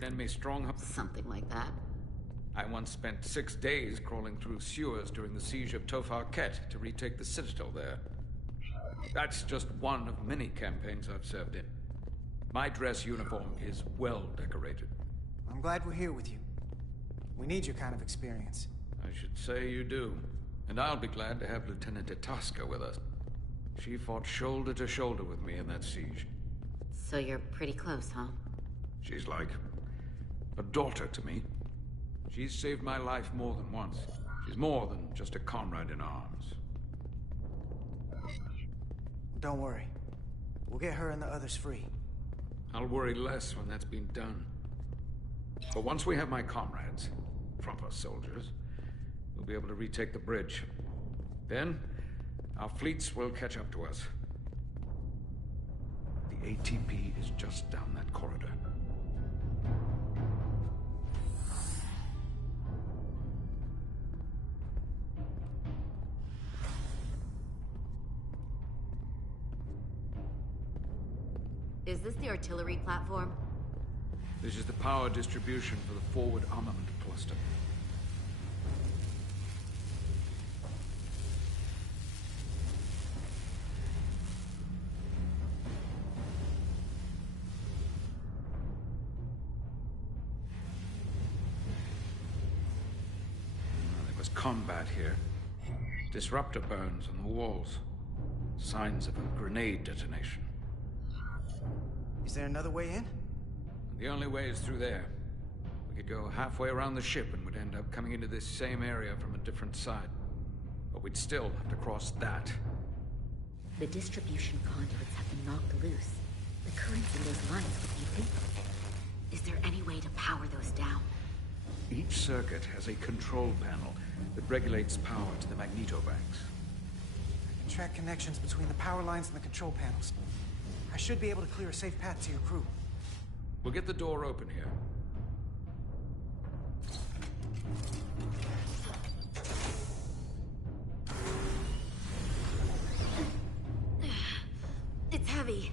an enemy stronghold? Something like that. I once spent 6 days crawling through sewers during the siege of Tofar Ket to retake the citadel there. That's just one of many campaigns I've served in. My dress uniform is well decorated. I'm glad we're here with you. We need your kind of experience. I should say you do. And I'll be glad to have Lieutenant Itasca with us. She fought shoulder to shoulder with me in that siege. So you're pretty close, huh? She's like a daughter to me. She's saved my life more than once. She's more than just a comrade in arms. Don't worry. We'll get her and the others free. I'll worry less when that's been done. But once we have my comrades, proper soldiers, we'll be able to retake the bridge. Then, our fleets will catch up to us. The ATP is just down that corridor. Is this the artillery platform? This is the power distribution for the forward armament cluster. There was combat here. Disruptor burns on the walls. Signs of a grenade detonation. Is there another way in? The only way is through there. We could go halfway around the ship and would end up coming into this same area from a different side. But we'd still have to cross that. The distribution conduits have been knocked loose. The currents in those lines would be lethal. Is there any way to power those down? Each circuit has a control panel that regulates power to the magnetobanks. I can track connections between the power lines and the control panels. I should be able to clear a safe path to your crew. We'll get the door open here. It's heavy.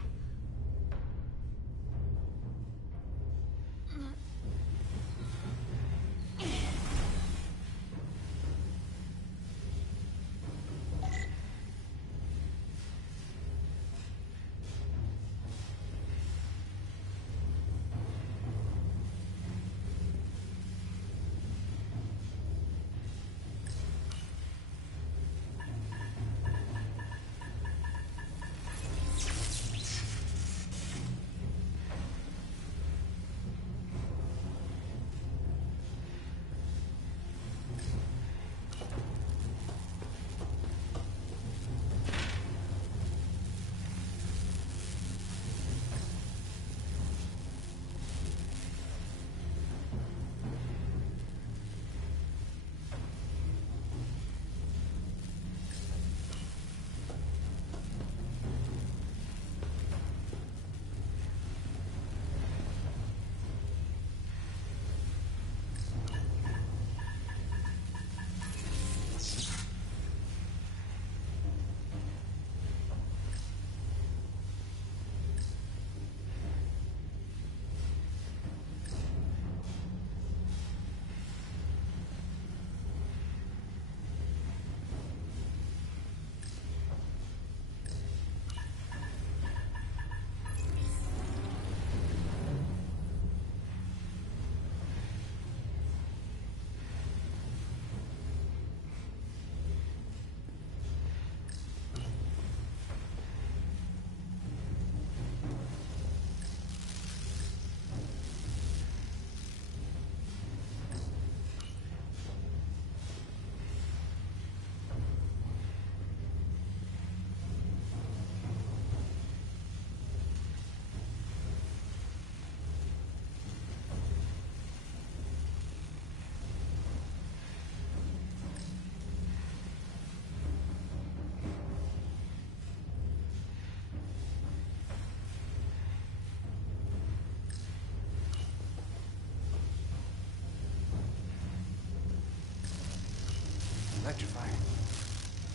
Electrifying.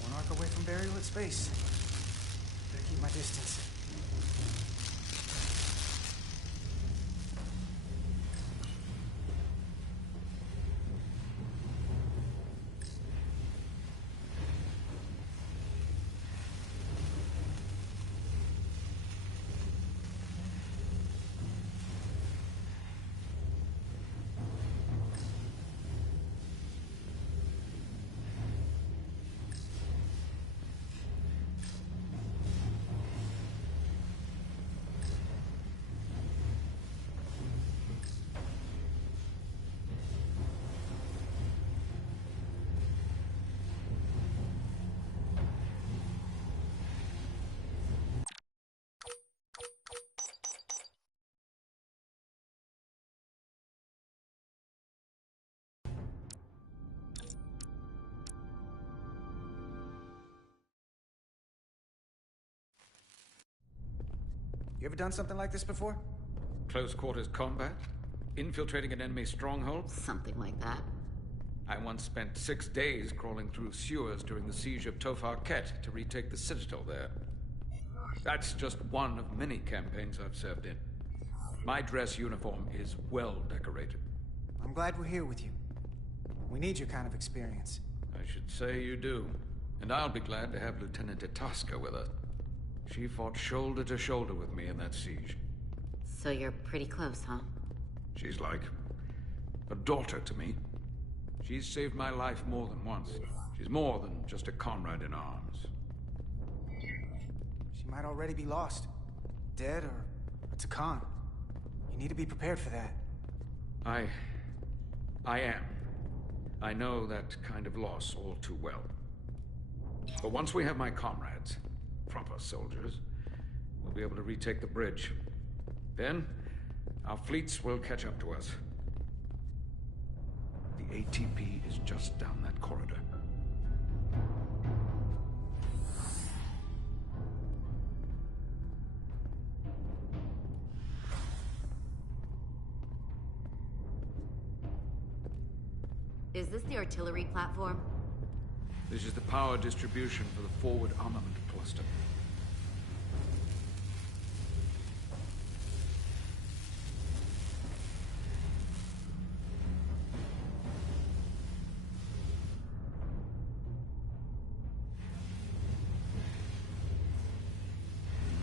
One arc away from burial at space. Better keep my distance. You ever done something like this before? Close quarters combat? Infiltrating an enemy stronghold? Something like that. I once spent 6 days crawling through sewers during the siege of Tofar Ket to retake the citadel there. That's just one of many campaigns I've served in. My dress uniform is well decorated. I'm glad we're here with you. We need your kind of experience. I should say you do. And I'll be glad to have Lieutenant Itasca with us. She fought shoulder to shoulder with me in that siege. So you're pretty close, huh? She's like a daughter to me. She's saved my life more than once. She's more than just a comrade in arms. She might already be lost. Dead or it's a con. You need to be prepared for that. I am. I know that kind of loss all too well. But once we have my comrades, proper soldiers, we'll be able to retake the bridge. Then, our fleets will catch up to us. The ATP is just down that corridor. Is this the artillery platform? This is the power distribution for the forward armament cluster.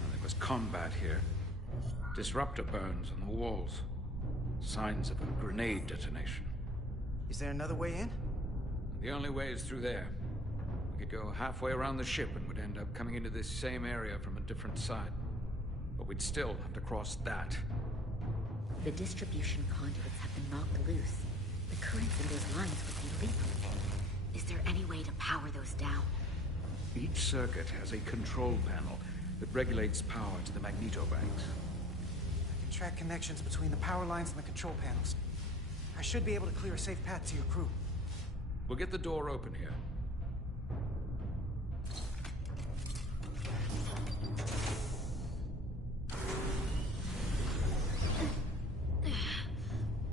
There was combat here. Disruptor burns on the walls. Signs of a grenade detonation. Is there another way in? The only way is through there. We could go halfway around the ship and would end up coming into this same area from a different side. But we'd still have to cross that. The distribution conduits have been knocked loose. The currents in those lines would be lethal. Is there any way to power those down? Each circuit has a control panel that regulates power to the magnetobanks. I can track connections between the power lines and the control panels. I should be able to clear a safe path to your crew. We'll get the door open here.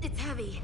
It's heavy.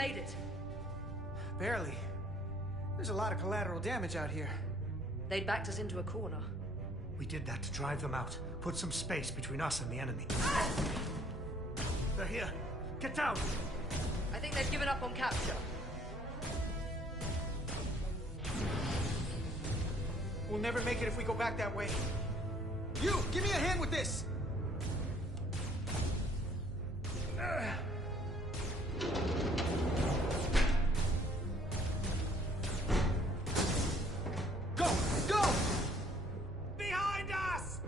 made it. Barely. There's a lot of collateral damage out here. They'd backed us into a corner. We did that to drive them out. Put some space between us and the enemy. They're here. Get down! I think they've given up on capture. We'll never make it if we go back that way. You, give me a hand with this! Go! Go! Behind us!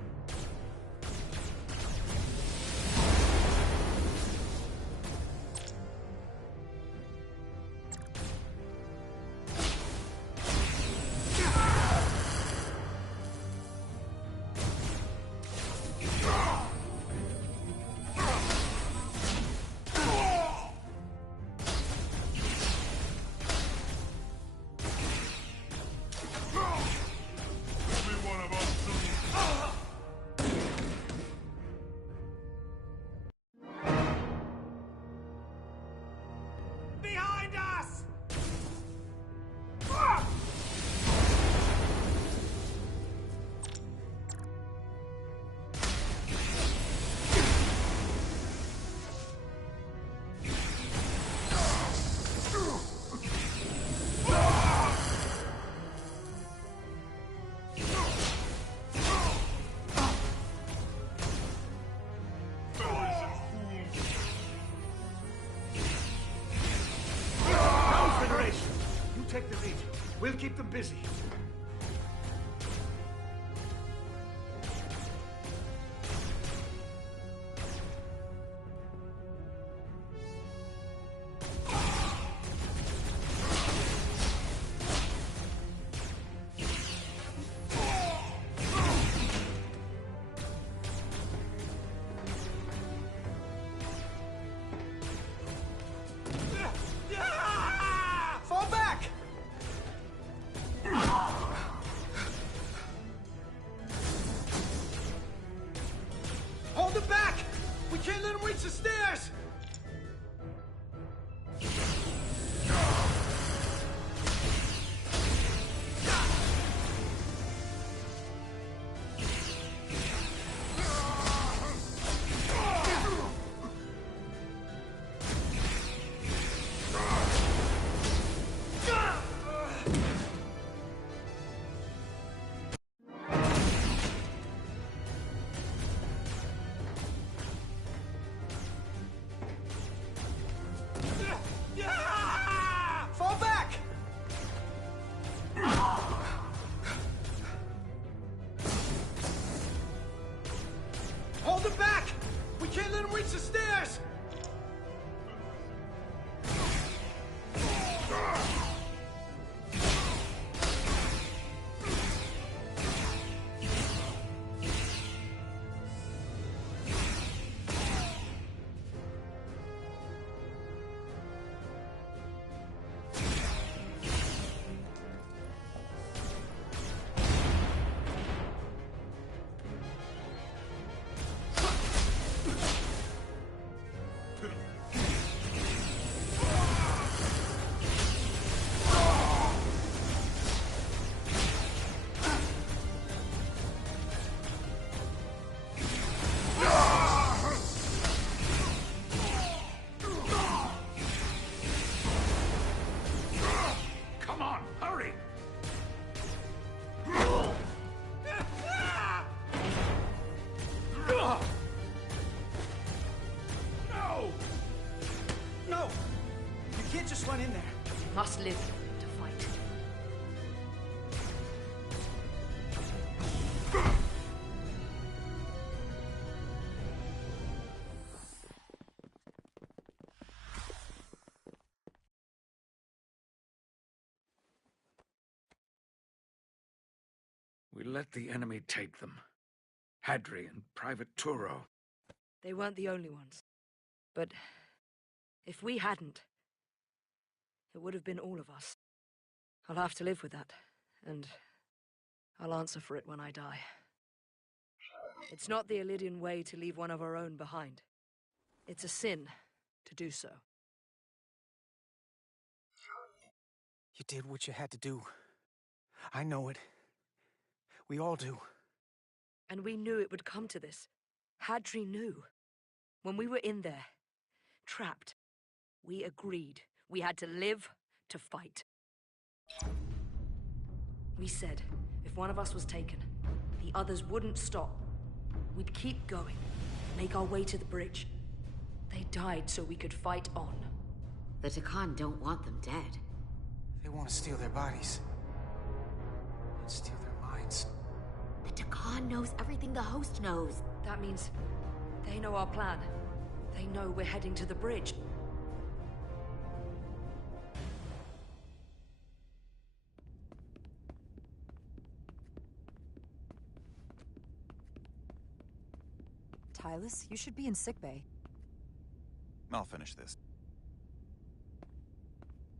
Behind us! You take the lead. We'll keep them busy. Fall back! Hold it back! We can't let them reach the stairs! Fall back! Hold it back! We can't let them reach the stairs! Come on, hurry! No! No! You can't just run in there. You must live to fight. We let the enemy take them. Hadri and Private Turo. They weren't the only ones. But if we hadn't, it would have been all of us. I'll have to live with that, and I'll answer for it when I die. It's not the Illidian way to leave one of our own behind. It's a sin to do so. You did what you had to do. I know it. We all do. And we knew it would come to this. Hadri knew. When we were in there, trapped, we agreed we had to live to fight. We said if one of us was taken, the others wouldn't stop. We'd keep going, make our way to the bridge. They died so we could fight on. The Takan don't want them dead. They want to steal their bodies. And steal their minds. The Takan knows everything the host knows. That means they know our plan. They know we're heading to the bridge. Tylus, you should be in sickbay. I'll finish this.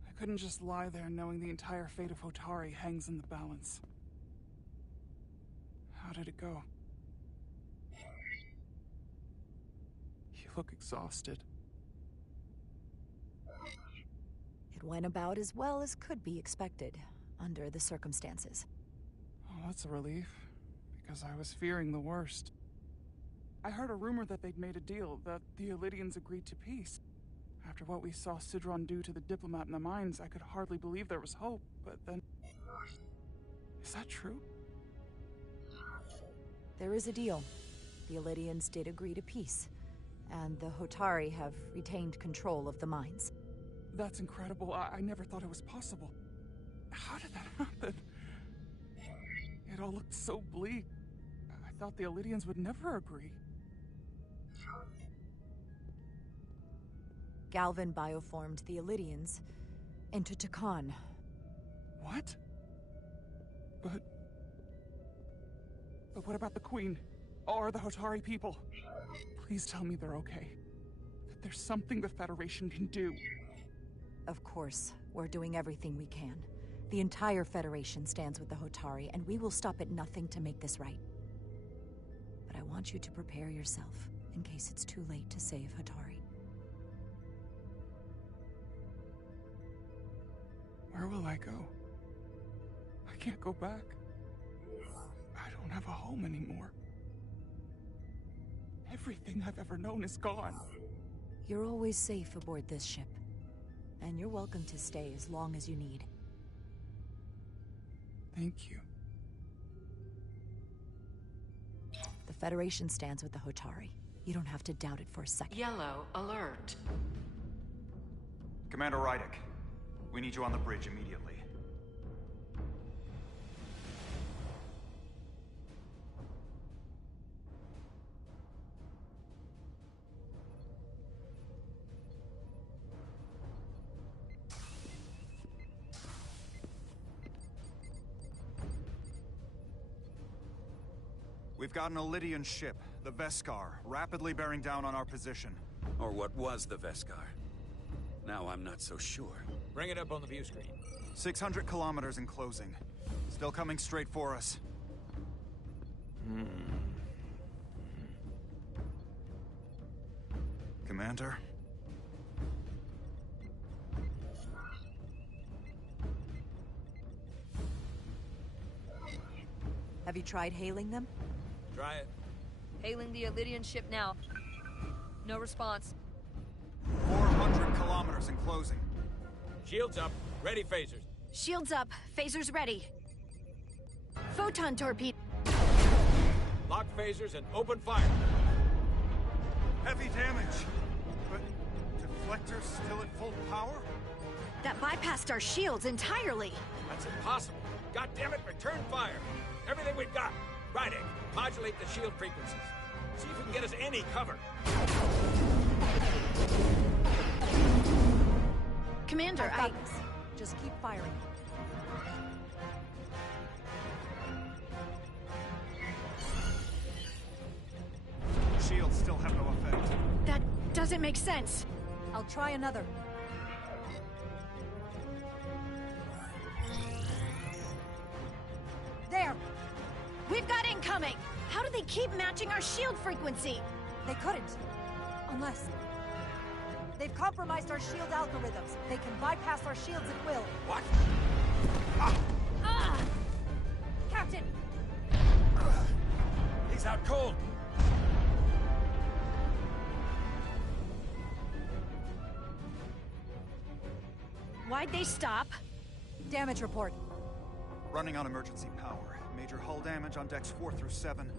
I couldn't just lie there knowing the entire fate of Hotari hangs in the balance. How did it go? You look exhausted. It went about as well as could be expected, under the circumstances. Oh, that's a relief, because I was fearing the worst. I heard a rumor that they'd made a deal, that the Elydians agreed to peace. After what we saw Sidron do to the diplomat in the mines, I could hardly believe there was hope, but then... Is that true? There is a deal. The Elydians did agree to peace, and the Hotari have retained control of the mines. That's incredible. I never thought it was possible. How did that happen? It all looked so bleak. I thought the Elydians would never agree. Galvin bioformed the Elydians into Takan. What? But what about the Queen? Or the Hotari people? Please tell me they're okay. That there's something the Federation can do. Of course, we're doing everything we can. The entire Federation stands with the Hotari, and we will stop at nothing to make this right. But I want you to prepare yourself, in case it's too late to save Hotari. Where will I go? I can't go back. I don't have a home anymore. Everything I've ever known is gone. You're always safe aboard this ship. And you're welcome to stay as long as you need. Thank you. The Federation stands with the Hotari. You don't have to doubt it for a second. Yellow alert. Commander Rydek, we need you on the bridge immediately. We've got an Elydian ship, the Veskar, rapidly bearing down on our position. Or what was the Veskar. Now I'm not so sure. Bring it up on the view screen. 600 kilometers in closing. Still coming straight for us. Commander? Have you tried hailing them? Try it. Hailing the Elydian ship now. No response. 400 kilometers in closing. Shields up. Ready phasers. Shields up. Phasers ready. Photon torpedo. Lock phasers and open fire. Heavy damage. But deflectors still at full power? That bypassed our shields entirely. That's impossible. God damn it, return fire. Everything we've got. Rydek, modulate the shield frequencies. See if we can get us any cover. Commander, I've got this. Just keep firing. Shields still have no effect. That doesn't make sense. I'll try another. There! We've got incoming! How do they keep matching our shield frequency? They couldn't. Unless... They've compromised our shield algorithms. They can bypass our shields at will. What? Captain! He's out cold. Why'd they stop? Damage report. Running on emergency power. Major hull damage on decks 4 through 7.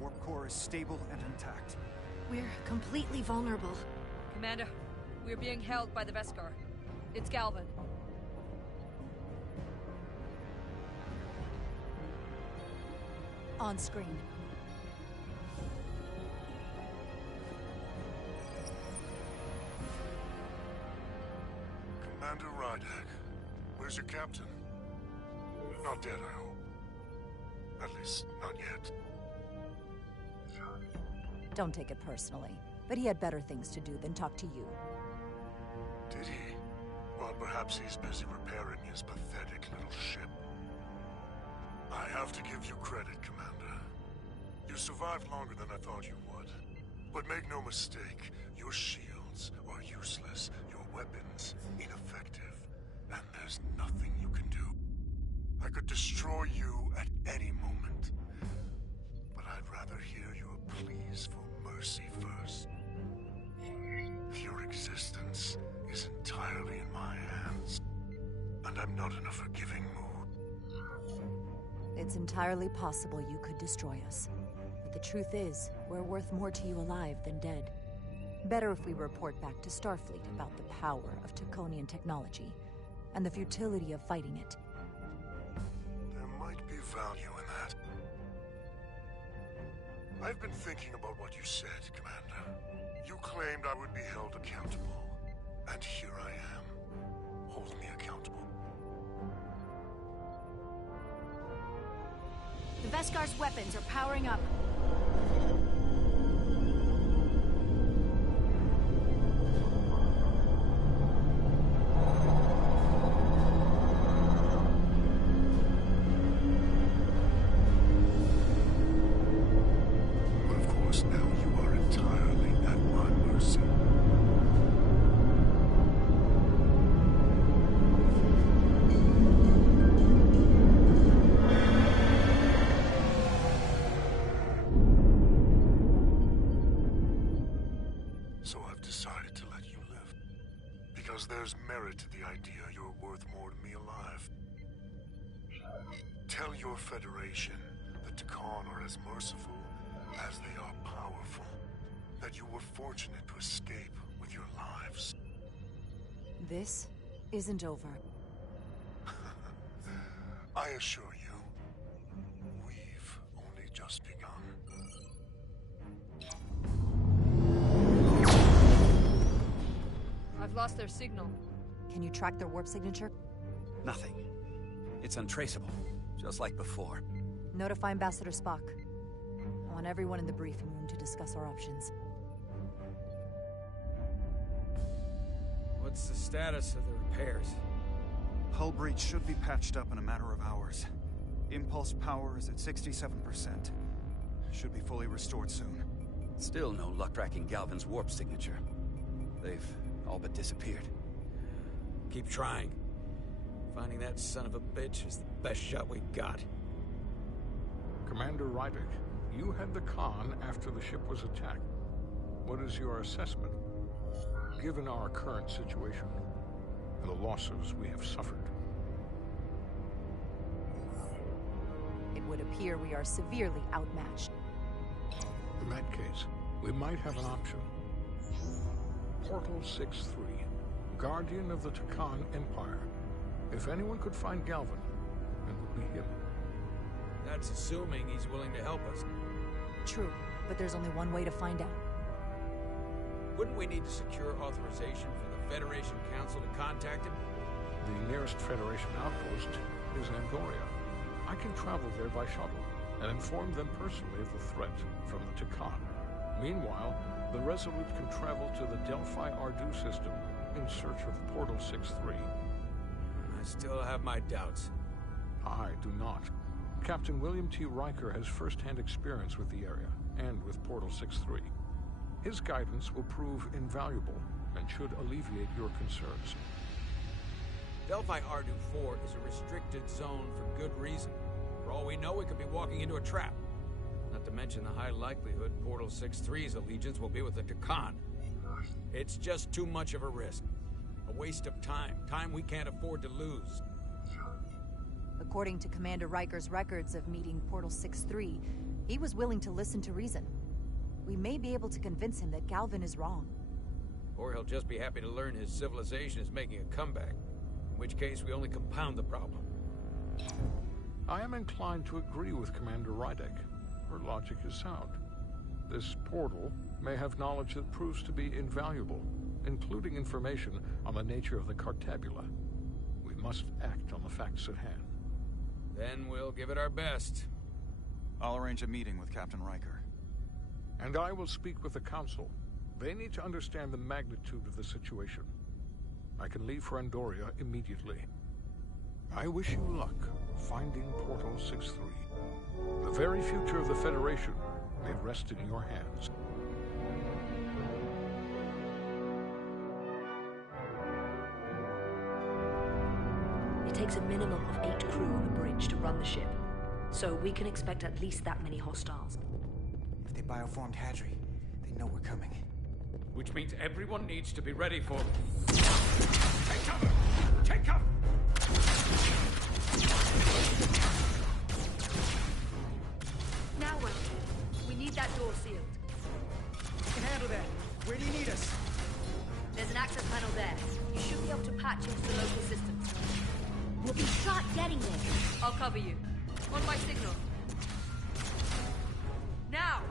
Warp core is stable and intact. We're completely vulnerable. Commander, we're being held by the Veskar. It's Galvin. On screen. Commander Rydek, where's your captain? Not dead, I hope. At least, not yet. Don't take it personally, but he had better things to do than talk to you. Did he? Well, perhaps he's busy repairing his pathetic little ship. I have to give you credit, Commander. You survived longer than I thought you would. But make no mistake, your shields are useless, your weapons ineffective, and there's nothing you can do. I could destroy you at any moment, but I'd rather hear your pleas for mercy first. Your existence is entirely in my hands, and I'm not in a forgiving mood. It's entirely possible you could destroy us. But the truth is, we're worth more to you alive than dead. Better if we report back to Starfleet about the power of Taconian technology, and the futility of fighting it. There might be value in that. I've been thinking about what you said, Commander. You claimed I would be held accountable, and here I am. Hold me accountable. The Veskar's weapons are powering up. But of course, now you are entirely at my mercy. So I've decided to let you live. Because there's merit to the idea you're worth more to me alive. Tell your Federation that Takan are as merciful as they are powerful. That you were fortunate to escape with your lives. This isn't over. I assure you, we've only just begun. I've lost their signal. Can you track their warp signature? Nothing. It's untraceable, just like before. Notify Ambassador Spock. I want everyone in the briefing room to discuss our options. What's the status of the repairs? Hull breach should be patched up in a matter of hours. Impulse power is at 67%. Should be fully restored soon. Still no luck tracking Galvin's warp signature. They've all but disappeared. Keep trying. Finding that son of a bitch is the best shot we got. Commander Rydek, you had the con after the ship was attacked. What is your assessment, given our current situation and the losses we have suffered? It would appear we are severely outmatched. In that case, we might have an option. Portal 6-3, Guardian of the Takan Empire. If anyone could find Galvin, it would be him. That's assuming he's willing to help us. True, but there's only one way to find out. Wouldn't we need to secure authorization for the Federation Council to contact him? The nearest Federation outpost is Angoria. I can travel there by shuttle and inform them personally of the threat from the Takan. Meanwhile, the Resolute can travel to the Delphi Ardu system in search of Portal 6-3. I still have my doubts. I do not. Captain William T. Riker has first-hand experience with the area and with Portal 6-3. His guidance will prove invaluable and should alleviate your concerns. Delphi Ardu 4 is a restricted zone for good reason. For all we know, we could be walking into a trap. Not to mention the high likelihood Portal 6-3's allegiance will be with the Takan. It's just too much of a risk. A waste of time. Time we can't afford to lose. According to Commander Riker's records of meeting Portal 6-3, he was willing to listen to reason. We may be able to convince him that Galvin is wrong. Or he'll just be happy to learn his civilization is making a comeback. In which case, we only compound the problem. I am inclined to agree with Commander Rydek. Her logic is sound. This portal may have knowledge that proves to be invaluable, including information on the nature of the Cartabula. We must act on the facts at hand. Then we'll give it our best. I'll arrange a meeting with Captain Riker. And I will speak with the Council. They need to understand the magnitude of the situation. I can leave for Andoria immediately. I wish you luck finding Portal 6-3. The very future of the Federation may rest in your hands. It takes a minimum of 8 crew on the bridge to run the ship. So we can expect at least that many hostiles. If they bioformed Hadri, they know we're coming. Which means everyone needs to be ready for... Take cover! Take cover! Now what? We need that door sealed. We can handle that. Where do you need us? There's an access panel there. You should be able to patch into the local systems. We'll be shot getting there. I'll cover you. On my signal. Now!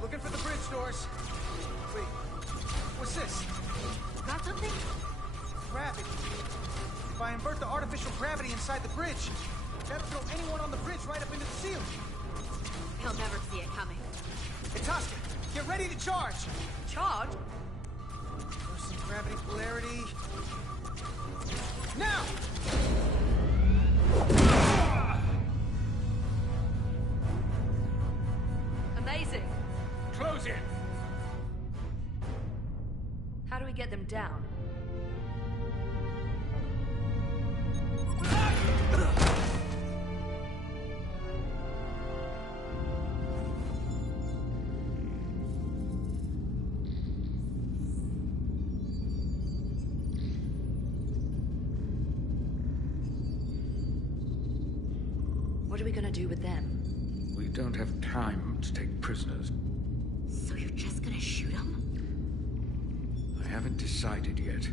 Looking for the bridge doors. Wait, what's this? Got something? Gravity. If I invert the artificial gravity inside the bridge, that'll throw anyone on the bridge right up into the ceiling. He'll never see it coming. Itaska, get ready to charge! Charge? Reversing gravity polarity. Now! Amazing. Close in! How do we get them down? What are we gonna do with them? We don't have time to take prisoners. So you're just gonna shoot him? I haven't decided yet.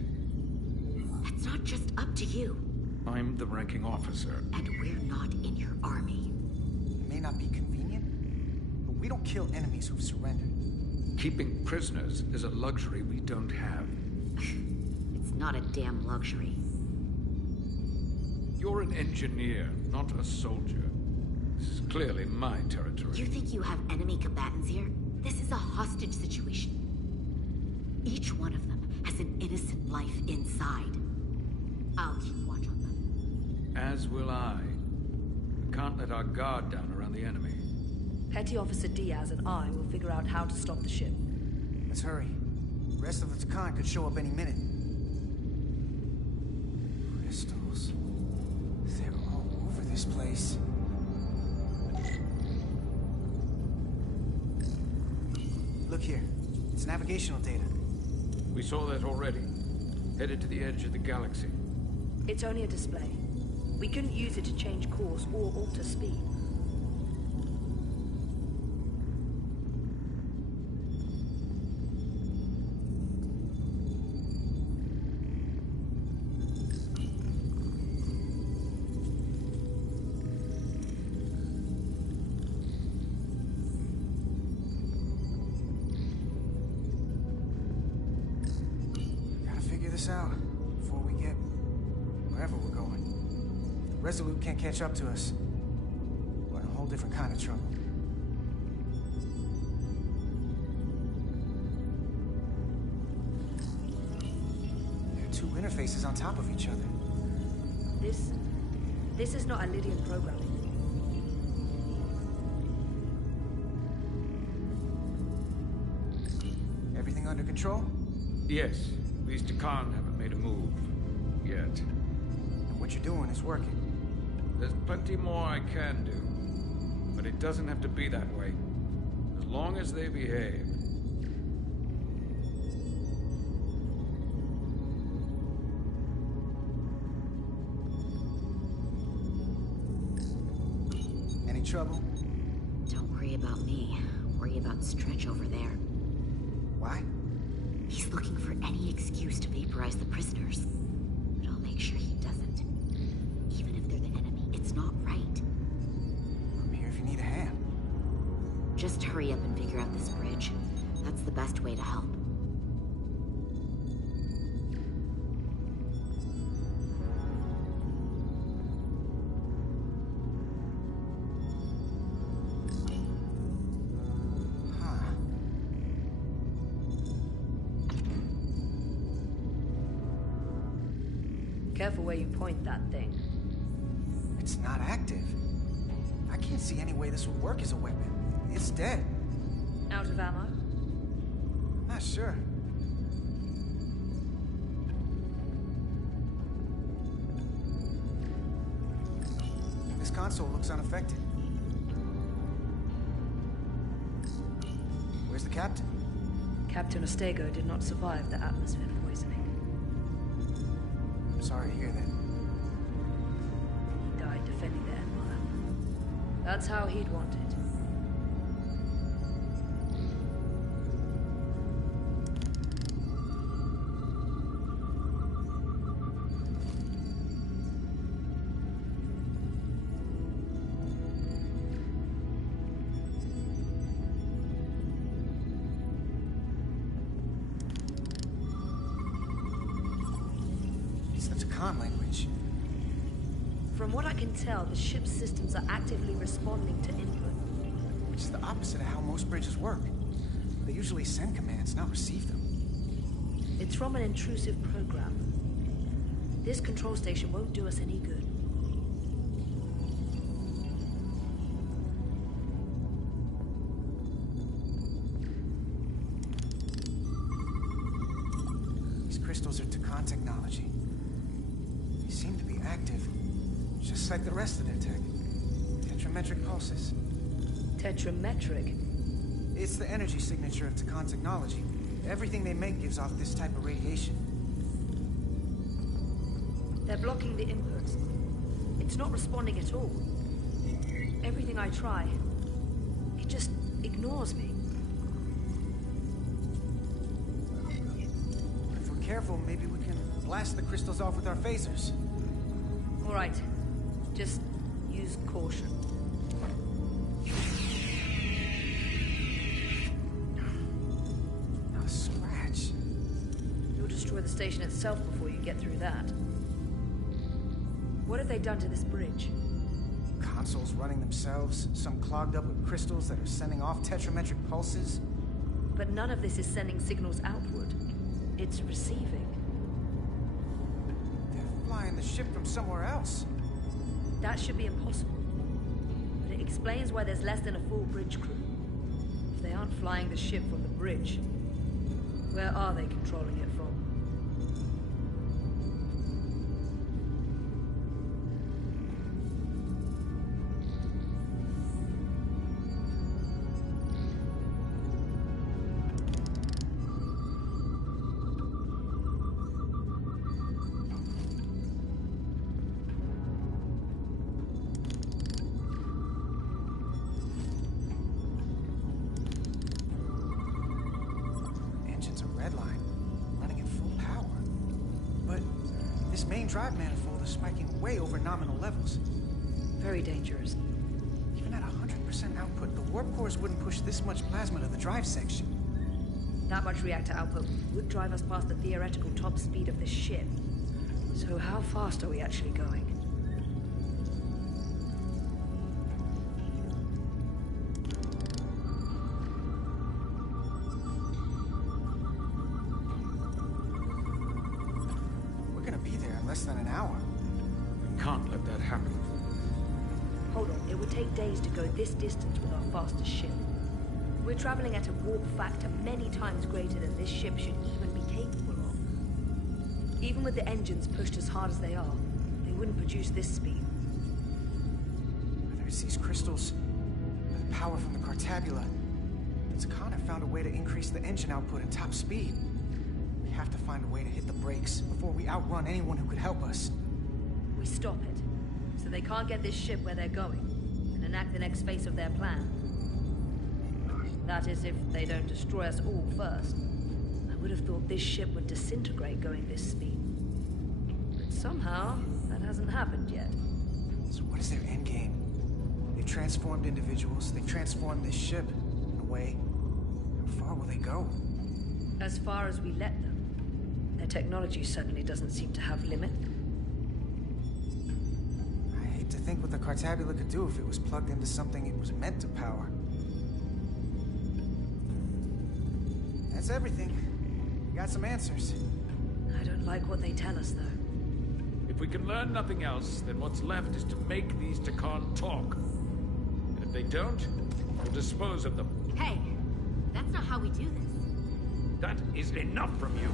That's not just up to you. I'm the ranking officer. And we're not in your army. It may not be convenient, but we don't kill enemies who've surrendered. Keeping prisoners is a luxury we don't have. It's not a damn luxury. You're an engineer, not a soldier. This is clearly my territory. You think you have enemy combatants here? This is a hostage situation. Each one of them has an innocent life inside. I'll keep watch on them. As will I. We can't let our guard down around the enemy. Petty Officer Diaz and I will figure out how to stop the ship. Let's hurry. The rest of its kind could show up any minute. Crystals. They're all over this place. Look here. It's navigational data. We saw that already. Headed to the edge of the galaxy. It's only a display. We couldn't use it to change course or alter speed. Out before we get wherever we're going. The Resolute can't catch up to us. whole different kind of trouble. There are two interfaces on top of each other. This is not a Lydian programming. Everything under control? Yes. These Takan haven't made a move. Yet. And what you're doing is working. There's plenty more I can do. But it doesn't have to be that way. As long as they behave. Any trouble? Don't worry about me. Worry about Stretch over there. Why? He's looking for any excuse to vaporize the prisoners. But I'll make sure he doesn't. Even if they're the enemy, it's not right. I'm here if you need a hand. Just hurry up and figure out this bridge. That's the best way to help. Careful where you point that thing. It's not active. I can't see any way this would work as a weapon. It's dead. Out of ammo? Not sure. This console looks unaffected. Where's the captain? Captain Ostego did not survive the atmosphere poisoning. I'm sorry to hear that. He died defending the Empire. That's how he'd want it. Language. From what I can tell, the ship's systems are actively responding to input. Which is the opposite of how most bridges work. They usually send commands, not receive them. It's from an intrusive program. This control station won't do us any good. These crystals are Takan technology. Seem to be active, just like the rest of their tech. Tetrametric pulses. Tetrametric? It's the energy signature of Takan technology. Everything they make gives off this type of radiation. They're blocking the inputs. It's not responding at all. Everything I try, it just ignores me. If we're careful, maybe we can blast the crystals off with our phasers. All right. Just use caution. Not a scratch. You'll destroy the station itself before you get through that. What have they done to this bridge? Consoles running themselves, some clogged up with crystals that are sending off tetrametric pulses. But none of this is sending signals outward. It's receiving. Flying the ship from somewhere else. That should be impossible. But it explains why there's less than a full bridge crew. If they aren't flying the ship from the bridge, where are they controlling it from? Drive manifold is spiking way over nominal levels. Very dangerous. Even at 100% output, the warp cores wouldn't push this much plasma to the drive section. That much reactor output would drive us past the theoretical top speed of this ship. So how fast are we actually going? can't let that happen. Hold on, it would take days to go this distance with our fastest ship. We're traveling at a warp factor many times greater than this ship should even be capable of. Even with the engines pushed as hard as they are, they wouldn't produce this speed. Whether it's these crystals, or the power from the Cartabula, the Takan have found a way to increase the engine output and top speed. We have to find a way to hit the brakes before we outrun anyone who could help us. We stop it, so they can't get this ship where they're going, and enact the next phase of their plan. That is, if they don't destroy us all first. I would have thought this ship would disintegrate going this speed. But somehow, that hasn't happened yet. So what is their endgame? They've transformed individuals, they've transformed this ship, in a way. How far will they go? As far as we let them. Their technology certainly doesn't seem to have limit. I hate to think what the Cartabula could do if it was plugged into something it was meant to power. That's everything. We got some answers. I don't like what they tell us, though. If we can learn nothing else, then what's left is to make these Takan talk. And if they don't, we'll dispose of them. Hey, that's not how we do this. That is enough from you.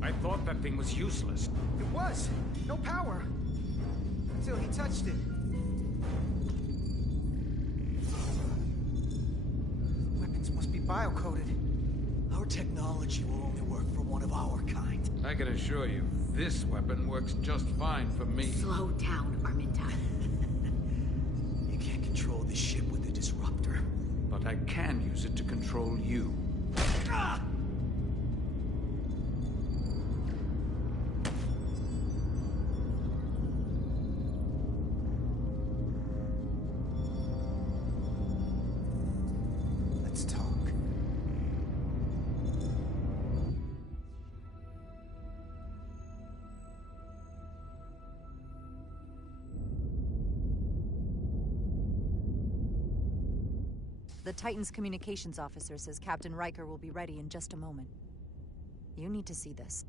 I thought that thing was useless. It was. No power. Until he touched it. Weapons must be bio-coded. Our technology will only work for one of our kind. I can assure you, this weapon works just fine for me. Slow down, Armintai. You can't control this ship with a disruptor. But I can use it to control you. Ah! Let's talk. The Titan's communications officer says Captain Riker will be ready in just a moment. You need to see this.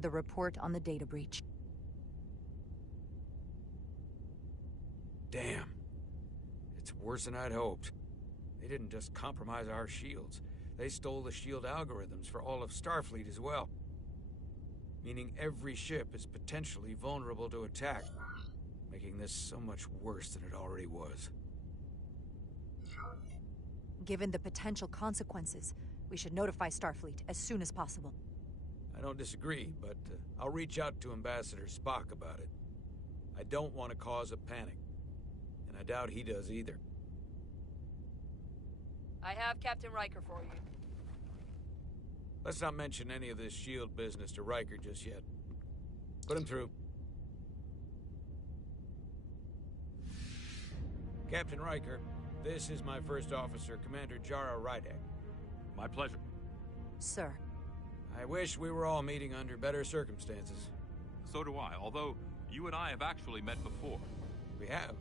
The report on the data breach. Damn. It's worse than I'd hoped. They didn't just compromise our shields. They stole the shield algorithms for all of Starfleet as well. Meaning every ship is potentially vulnerable to attack, making this so much worse than it already was. Given the potential consequences, we should notify Starfleet as soon as possible. I don't disagree, but I'll reach out to Ambassador Spock about it. I don't want to cause a panic, and I doubt he does either. I have Captain Riker for you. Let's not mention any of this shield business to Riker just yet. Put him through. Captain Riker, this is my first officer, Commander Jara Rydek. My pleasure. Sir. I wish we were all meeting under better circumstances. So do I, although you and I have actually met before. We have?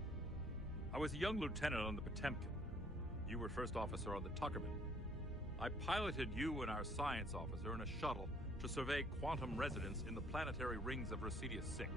I was a young lieutenant on the Potemkin. You were first officer on the Tuckerman. I piloted you and our science officer in a shuttle to survey quantum resonance in the planetary rings of Resurgence 6.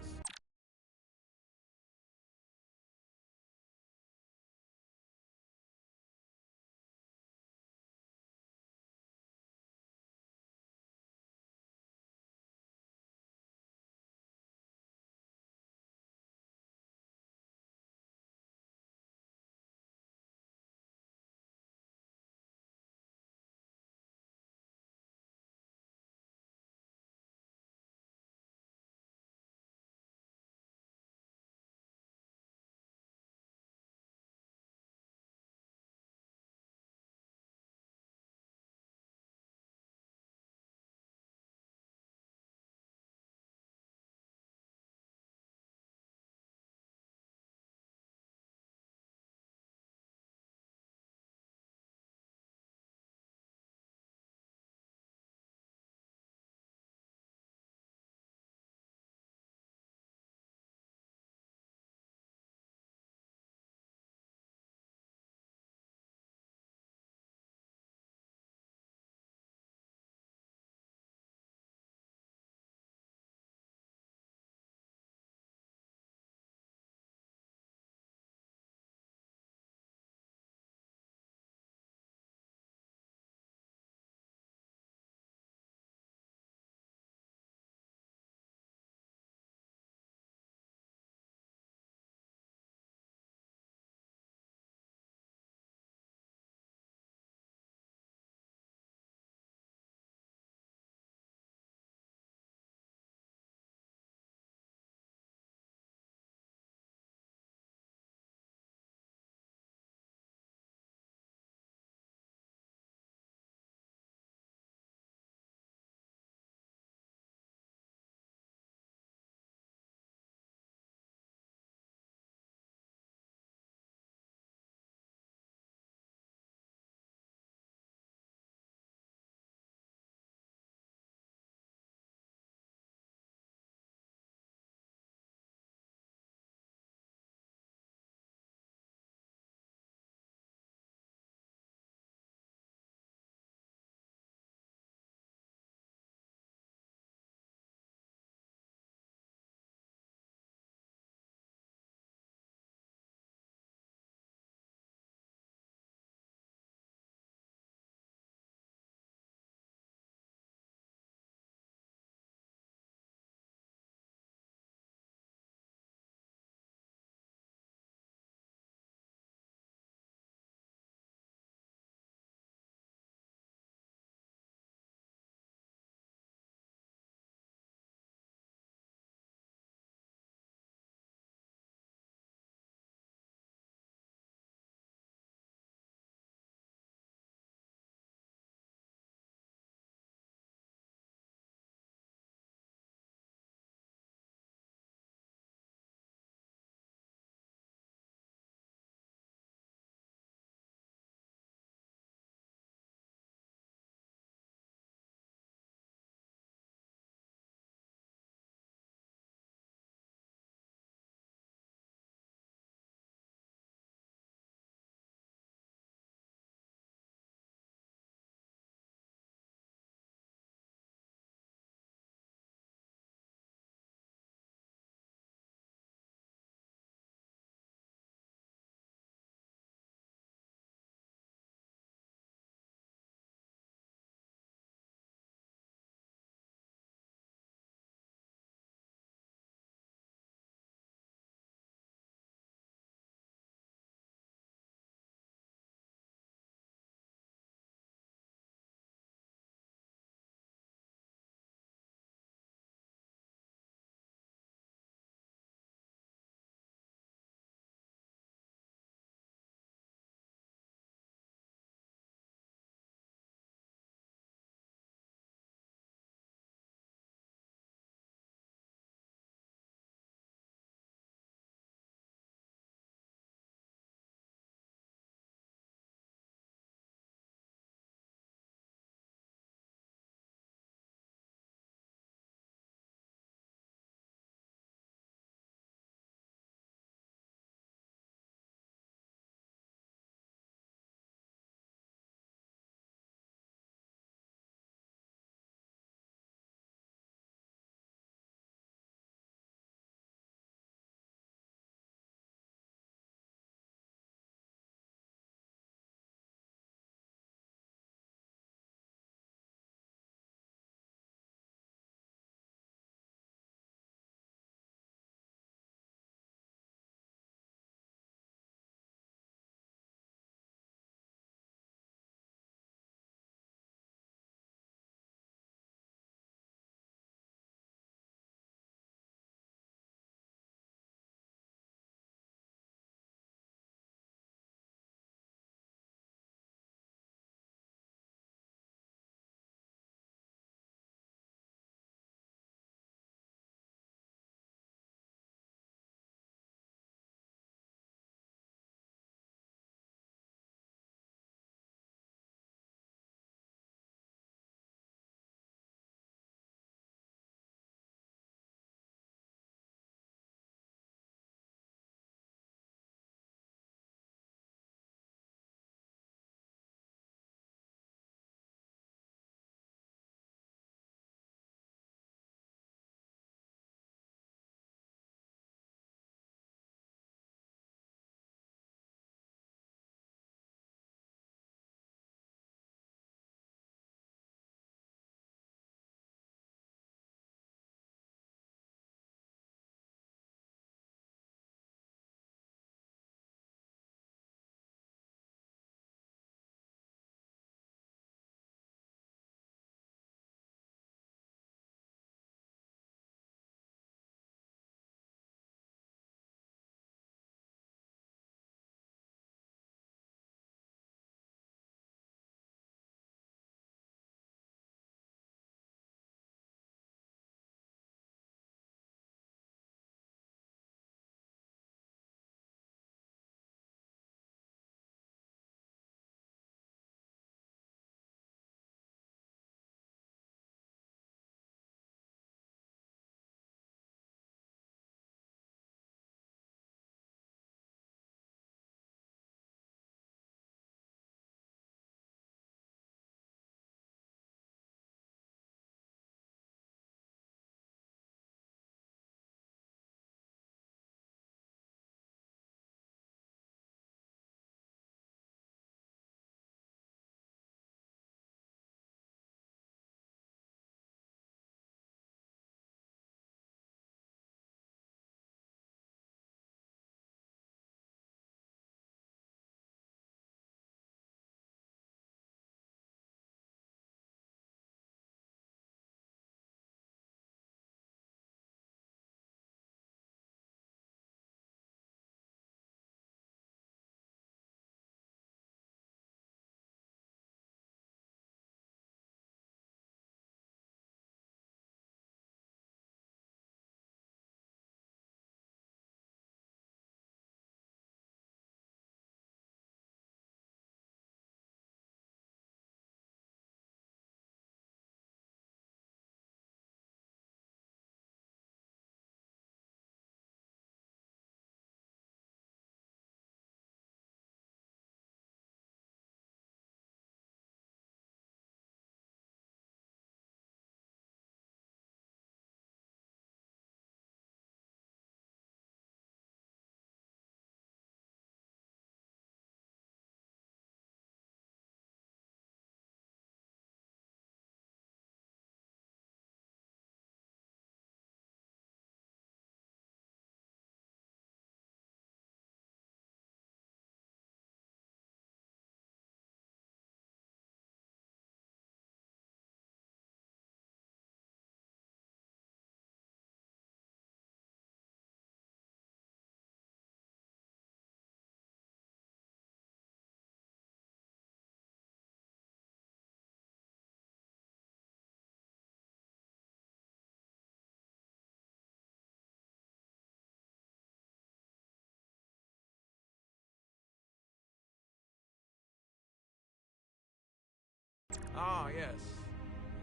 Oh, yes.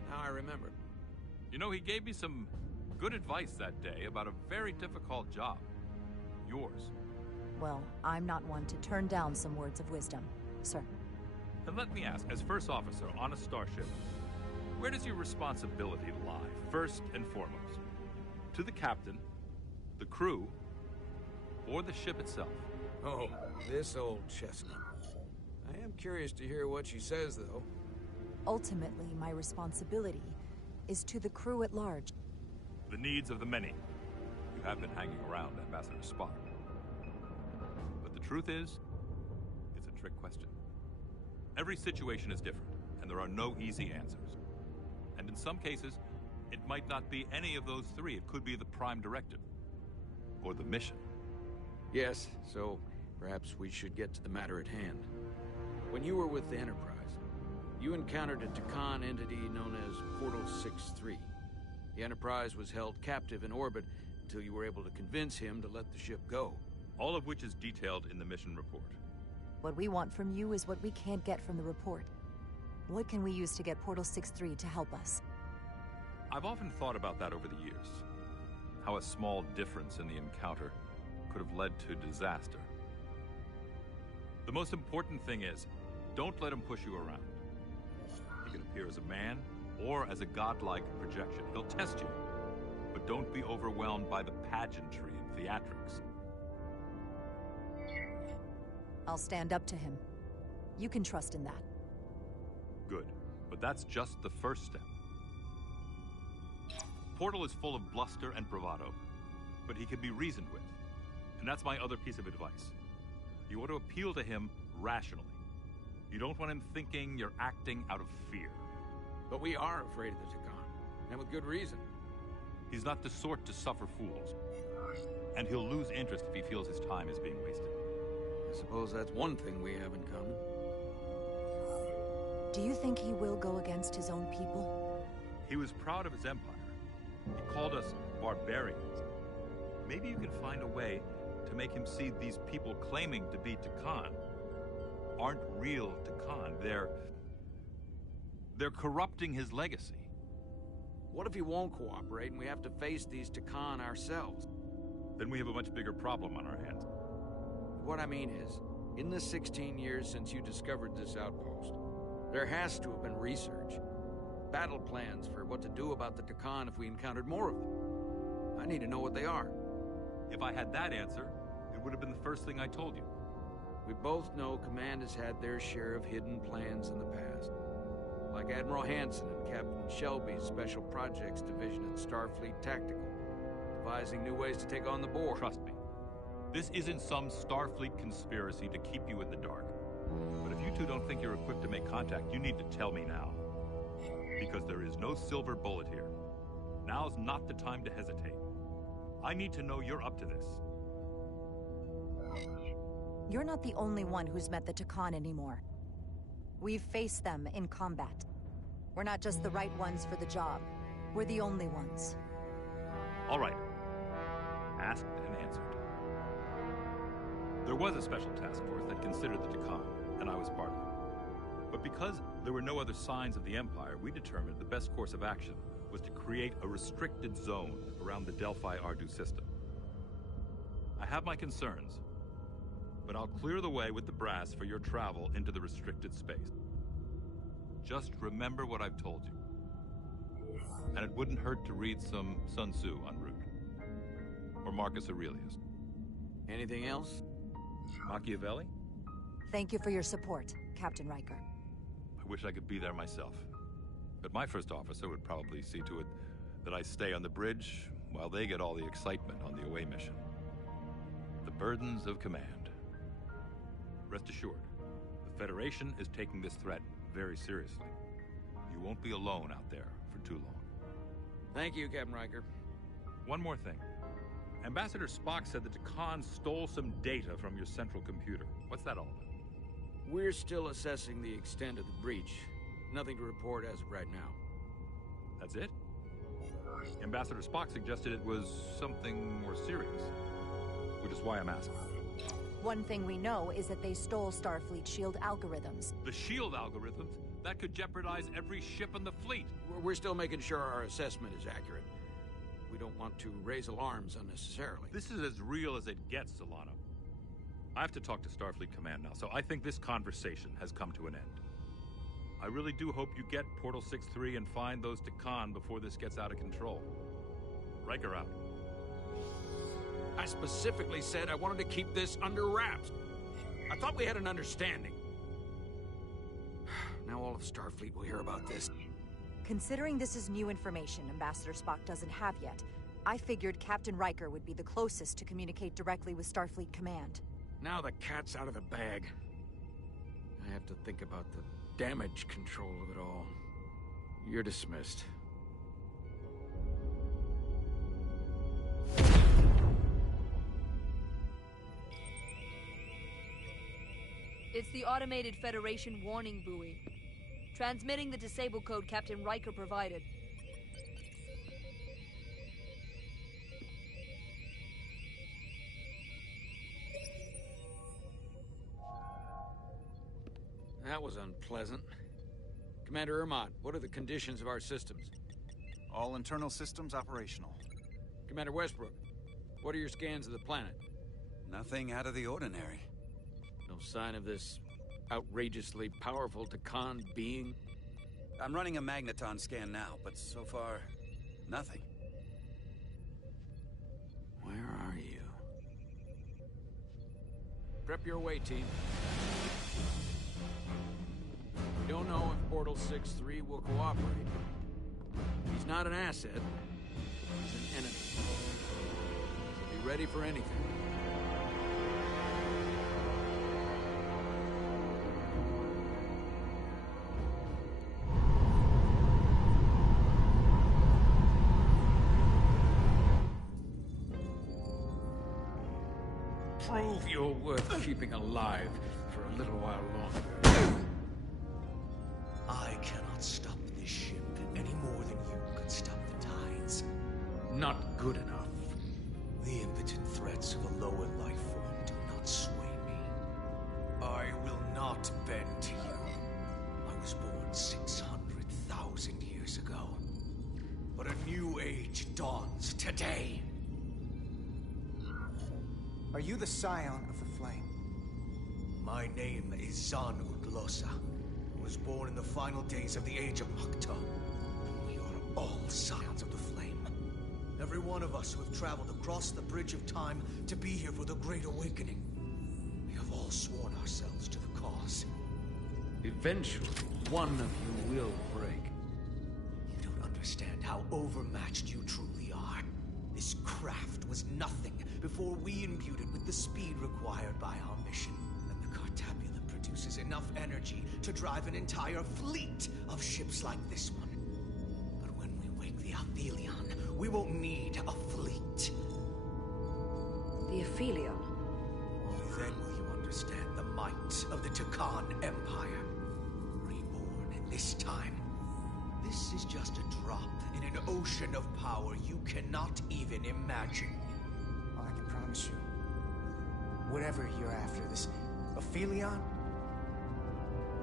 Now I remember. You know, he gave me some good advice that day about a very difficult job. Yours. Well, I'm not one to turn down some words of wisdom, sir. And let me ask, as first officer on a starship, where does your responsibility lie, first and foremost? To the captain, the crew, or the ship itself? Oh, this old chestnut. I am curious to hear what she says, though. Ultimately, my responsibility is to the crew at large. The needs of the many. You have been hanging around Ambassador Spock. But the truth is, it's a trick question. Every situation is different, and there are no easy answers. And in some cases, it might not be any of those three. It could be the Prime Directive. Or the mission. Yes, so perhaps we should get to the matter at hand. When you were with the Enterprise, you encountered a Takan entity known as Portal 6-3. The Enterprise was held captive in orbit until you were able to convince him to let the ship go. All of which is detailed in the mission report. What we want from you is what we can't get from the report. What can we use to get Portal 6-3 to help us? I've often thought about that over the years. How a small difference in the encounter could have led to disaster. The most important thing is, don't let him push you around. He can appear as a man or as a godlike projection. He'll test you, but don't be overwhelmed by the pageantry and theatrics. I'll stand up to him. You can trust in that. Good, but that's just the first step. Portal is full of bluster and bravado, but he can be reasoned with. And that's my other piece of advice. You want to appeal to him rationally. You don't want him thinking you're acting out of fear. But we are afraid of the Takan, and with good reason. He's not the sort to suffer fools. And he'll lose interest if he feels his time is being wasted. I suppose that's one thing we have in common. Do you think he will go against his own people? He was proud of his empire. He called us barbarians. Maybe you can find a way to make him see these people claiming to be Takan aren't real Takan. They're corrupting his legacy. What if he won't cooperate and we have to face these Takan ourselves? Then we have a much bigger problem on our hands. What I mean is, in the 16 years since you discovered this outpost, there has to have been research. Battle plans for what to do about the Takan if we encountered more of them. I need to know what they are. If I had that answer, it would have been the first thing I told you. We both know Command has had their share of hidden plans in the past. Like Admiral Hansen and Captain Shelby's Special Projects Division at Starfleet Tactical, devising new ways to take on the Borg. Trust me, this isn't some Starfleet conspiracy to keep you in the dark. But if you two don't think you're equipped to make contact, you need to tell me now. Because there is no silver bullet here. Now's not the time to hesitate. I need to know you're up to this. You're not the only one who's met the Takan anymore. We've faced them in combat. We're not just the right ones for the job. We're the only ones. All right. Asked and answered. There was a special task force that considered the Takan, and I was part of it. But because there were no other signs of the Empire, we determined the best course of action was to create a restricted zone around the Delphi-Ardu system. I have my concerns, but I'll clear the way with the brass for your travel into the restricted space. Just remember what I've told you. And it wouldn't hurt to read some Sun Tzu en route. Or Marcus Aurelius. Anything else? Machiavelli? Thank you for your support, Captain Riker. I wish I could be there myself. But my first officer would probably see to it that I stay on the bridge while they get all the excitement on the away mission. The burdens of command. Rest assured, the Federation is taking this threat very seriously. You won't be alone out there for too long. Thank you, Captain Riker. One more thing. Ambassador Spock said that Takan stole some data from your central computer. What's that all about? We're still assessing the extent of the breach. Nothing to report as of right now. That's it? Ambassador Spock suggested it was something more serious, which is why I'm asking. One thing we know is that they stole Starfleet SHIELD algorithms. The SHIELD algorithms? That could jeopardize every ship in the fleet. We're still making sure our assessment is accurate. We don't want to raise alarms unnecessarily. This is as real as it gets, Solano. I have to talk to Starfleet Command now, so I think this conversation has come to an end. I really do hope you get Portal 6-3 and find those Takan before this gets out of control. Riker out. I specifically said I wanted to keep this under wraps. I thought we had an understanding. Now all of Starfleet will hear about this. Considering this is new information Ambassador Spock doesn't have yet, I figured Captain Riker would be the closest to communicate directly with Starfleet Command. Now the cat's out of the bag. I have to think about the damage control of it all. You're dismissed. It's the automated Federation warning buoy. Transmitting the disable code Captain Riker provided. That was unpleasant. Commander Irmont, what are the conditions of our systems? All internal systems operational. Commander Westbrook, what are your scans of the planet? Nothing out of the ordinary. No sign of this outrageously powerful Takan being? I'm running a magneton scan now, but so far, nothing. Where are you? Prep your way, team. We don't know if Portal 6-3 will cooperate. He's not an asset. He's an enemy. So be ready for anything. Prove you're worth keeping alive for a little while longer. I cannot stop this ship any more than you could stop the tides. Not good enough. The impotent threats of a lower life form do not sway me. I will not bend to you. I was born 600,000 years ago. But a new age dawns today. Are you the scion of the flame? My name is Zan Uglosa. I was born in the final days of the Age of Makta. We are all scions of the flame. Every one of us who have traveled across the bridge of time to be here for the Great Awakening. We have all sworn ourselves to the cause. Eventually, one of you will break. You don't understand how overmatched you truly are. This craft was nothing before we imbued it with the speed required by our mission. And the Cartabula produces enough energy to drive an entire fleet of ships like this one. But when we wake the Aphelion, we won't need a fleet. The Aphelion? Only then will you understand the might of the Takan Empire. Reborn in this time. This is just a drop in an ocean of power you cannot even imagine. Well, I can promise you, whatever you're after, this Aphelion,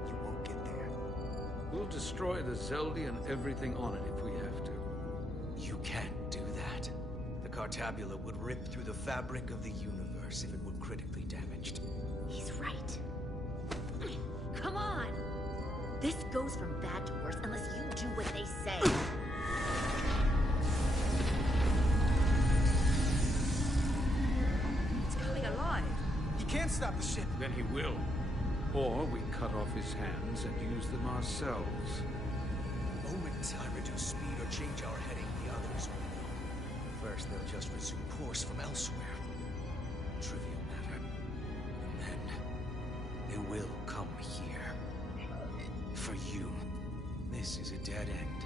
you won't get there. We'll destroy the Zeldi and everything on it if we have to. You can't do that. The Cartabula would rip through the fabric of the universe if it were critically damaged. He's right. Come on! This goes from bad to worse unless you do what they say. It's coming alive. He can't stop the ship. Then he will. Or we cut off his hands and use them ourselves. The moment I reduce speed or change our heading, the others will know. First, they'll just resume course from elsewhere. Trivial matter. And then, they will come here. For you, this is a dead end.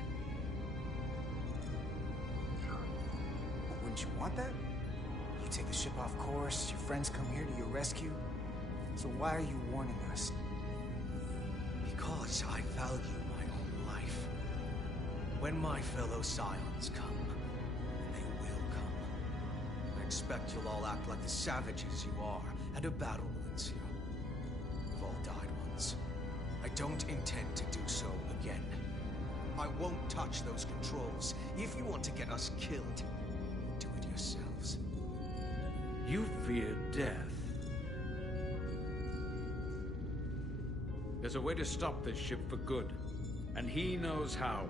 But wouldn't you want that? You take the ship off course, your friends come here to your rescue. So why are you warning us? Because I value my own life. When my fellow Scions come, and they will come, I expect you'll all act like the savages you are, and a battle will ensue. We've all died once. I don't intend to do so again. I won't touch those controls. If you want to get us killed, do it yourselves. You fear death. There's a way to stop this ship for good, and he knows how.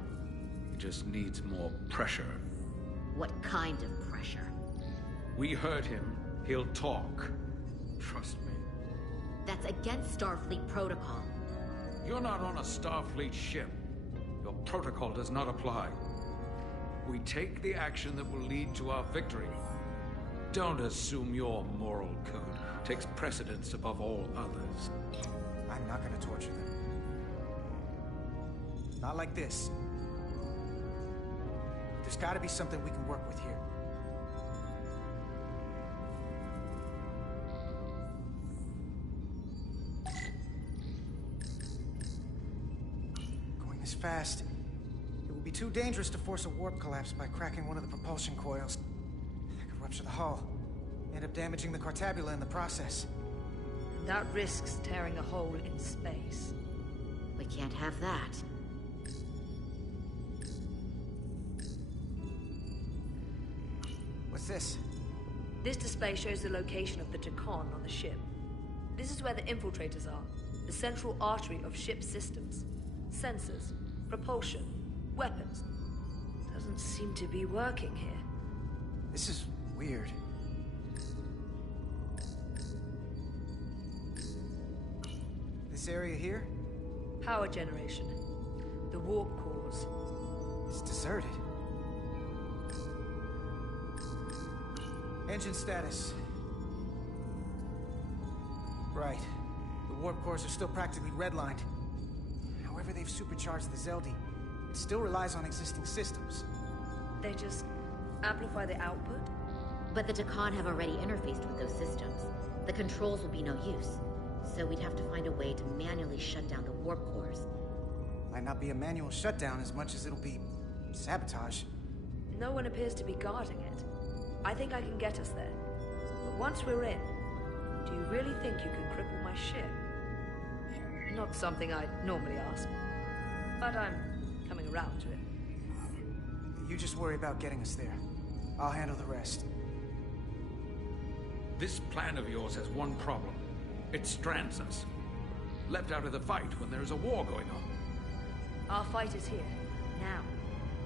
He just needs more pressure. What kind of pressure? We hurt him, he'll talk. Trust me. That's against Starfleet protocol. You're not on a Starfleet ship. Your protocol does not apply. We take the action that will lead to our victory. Don't assume your moral code takes precedence above all others. I'm not gonna torture them. Not like this. There's gotta be something we can work with here. Going this fast, it would be too dangerous to force a warp collapse by cracking one of the propulsion coils. That could rupture the hull, end up damaging the Cartabula in the process. That risks tearing a hole in space. We can't have that. What's this? This display shows the location of the Takon on the ship. This is where the infiltrators are, the central artery of ship systems. Sensors, propulsion, weapons. Doesn't seem to be working here. This is weird. This area here? Power generation. The warp cores. It's deserted. Engine status. Right. The warp cores are still practically redlined. However they've supercharged the Zeldi, it still relies on existing systems. They just amplify the output? But the Takon have already interfaced with those systems. The controls will be no use. So we'd have to find a way to manually shut down the warp cores. Might not be a manual shutdown as much as it'll be sabotage. No one appears to be guarding it. I think I can get us there. But once we're in, do you really think you can cripple my ship? Not something I'd normally ask. But I'm coming around to it. You just worry about getting us there. I'll handle the rest. This plan of yours has one problem. It strands us. Left out of the fight when there is a war going on. Our fight is here, now.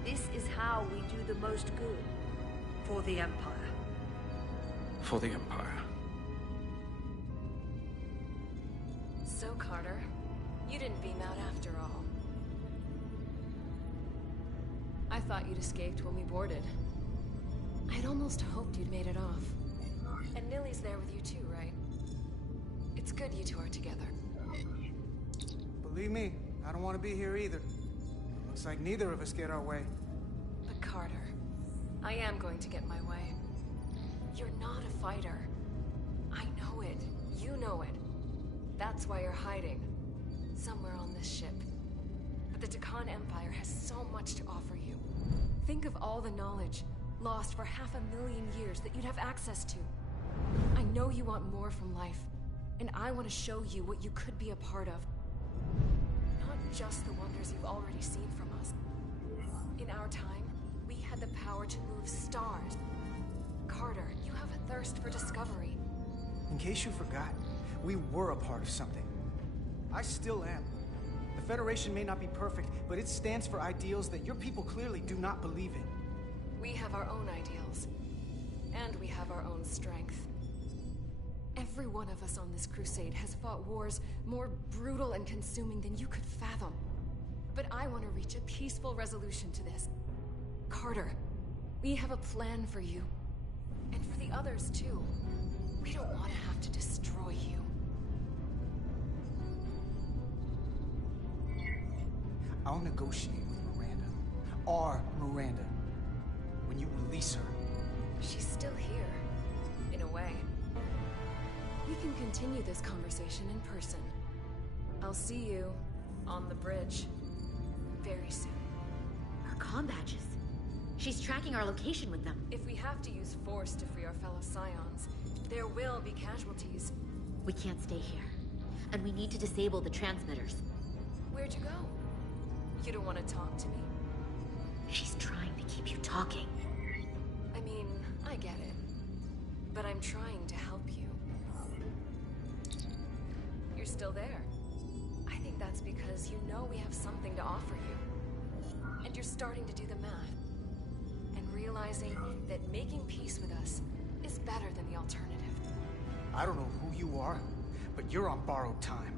This is how we do the most good. For the Empire. For the Empire. So, Carter, you didn't beam out after all. I thought you'd escaped when we boarded. I'd almost hoped you'd made it off. And Nilly's there with you too, right? It's good you two are together. Believe me, I don't want to be here either. Looks like neither of us get our way. But Carter, I am going to get my way. You're not a fighter. I know it. You know it. That's why you're hiding. Somewhere on this ship. But the Takon Empire has so much to offer you. Think of all the knowledge lost for 500,000 years that you'd have access to. I know you want more from life, and I want to show you what you could be a part of. Not just the wonders you've already seen from us. In our time, we had the power to move stars. Carter, you have a thirst for discovery. In case you forgot, we were a part of something. I still am. The Federation may not be perfect, but it stands for ideals that your people clearly do not believe in. We have our own ideals. And we have our own strength. Every one of us on this crusade has fought wars more brutal and consuming than you could fathom. But I want to reach a peaceful resolution to this. Carter, we have a plan for you. And for the others, too. We don't want to have to destroy you. I'll negotiate with Miranda. Our Miranda. When you release her. She's still here. In a way. We can continue this conversation in person. I'll see you on the bridge very soon. Her comm badges. She's tracking our location with them. If we have to use force to free our fellow Scions, there will be casualties. We can't stay here. And we need to disable the transmitters. Where'd you go? You don't want to talk to me? She's trying to keep you talking. I mean, I get it. But I'm trying to help you. You're still there. I think that's because you know we have something to offer you. And you're starting to do the math. And realizing that making peace with us is better than the alternative. I don't know who you are, but you're on borrowed time.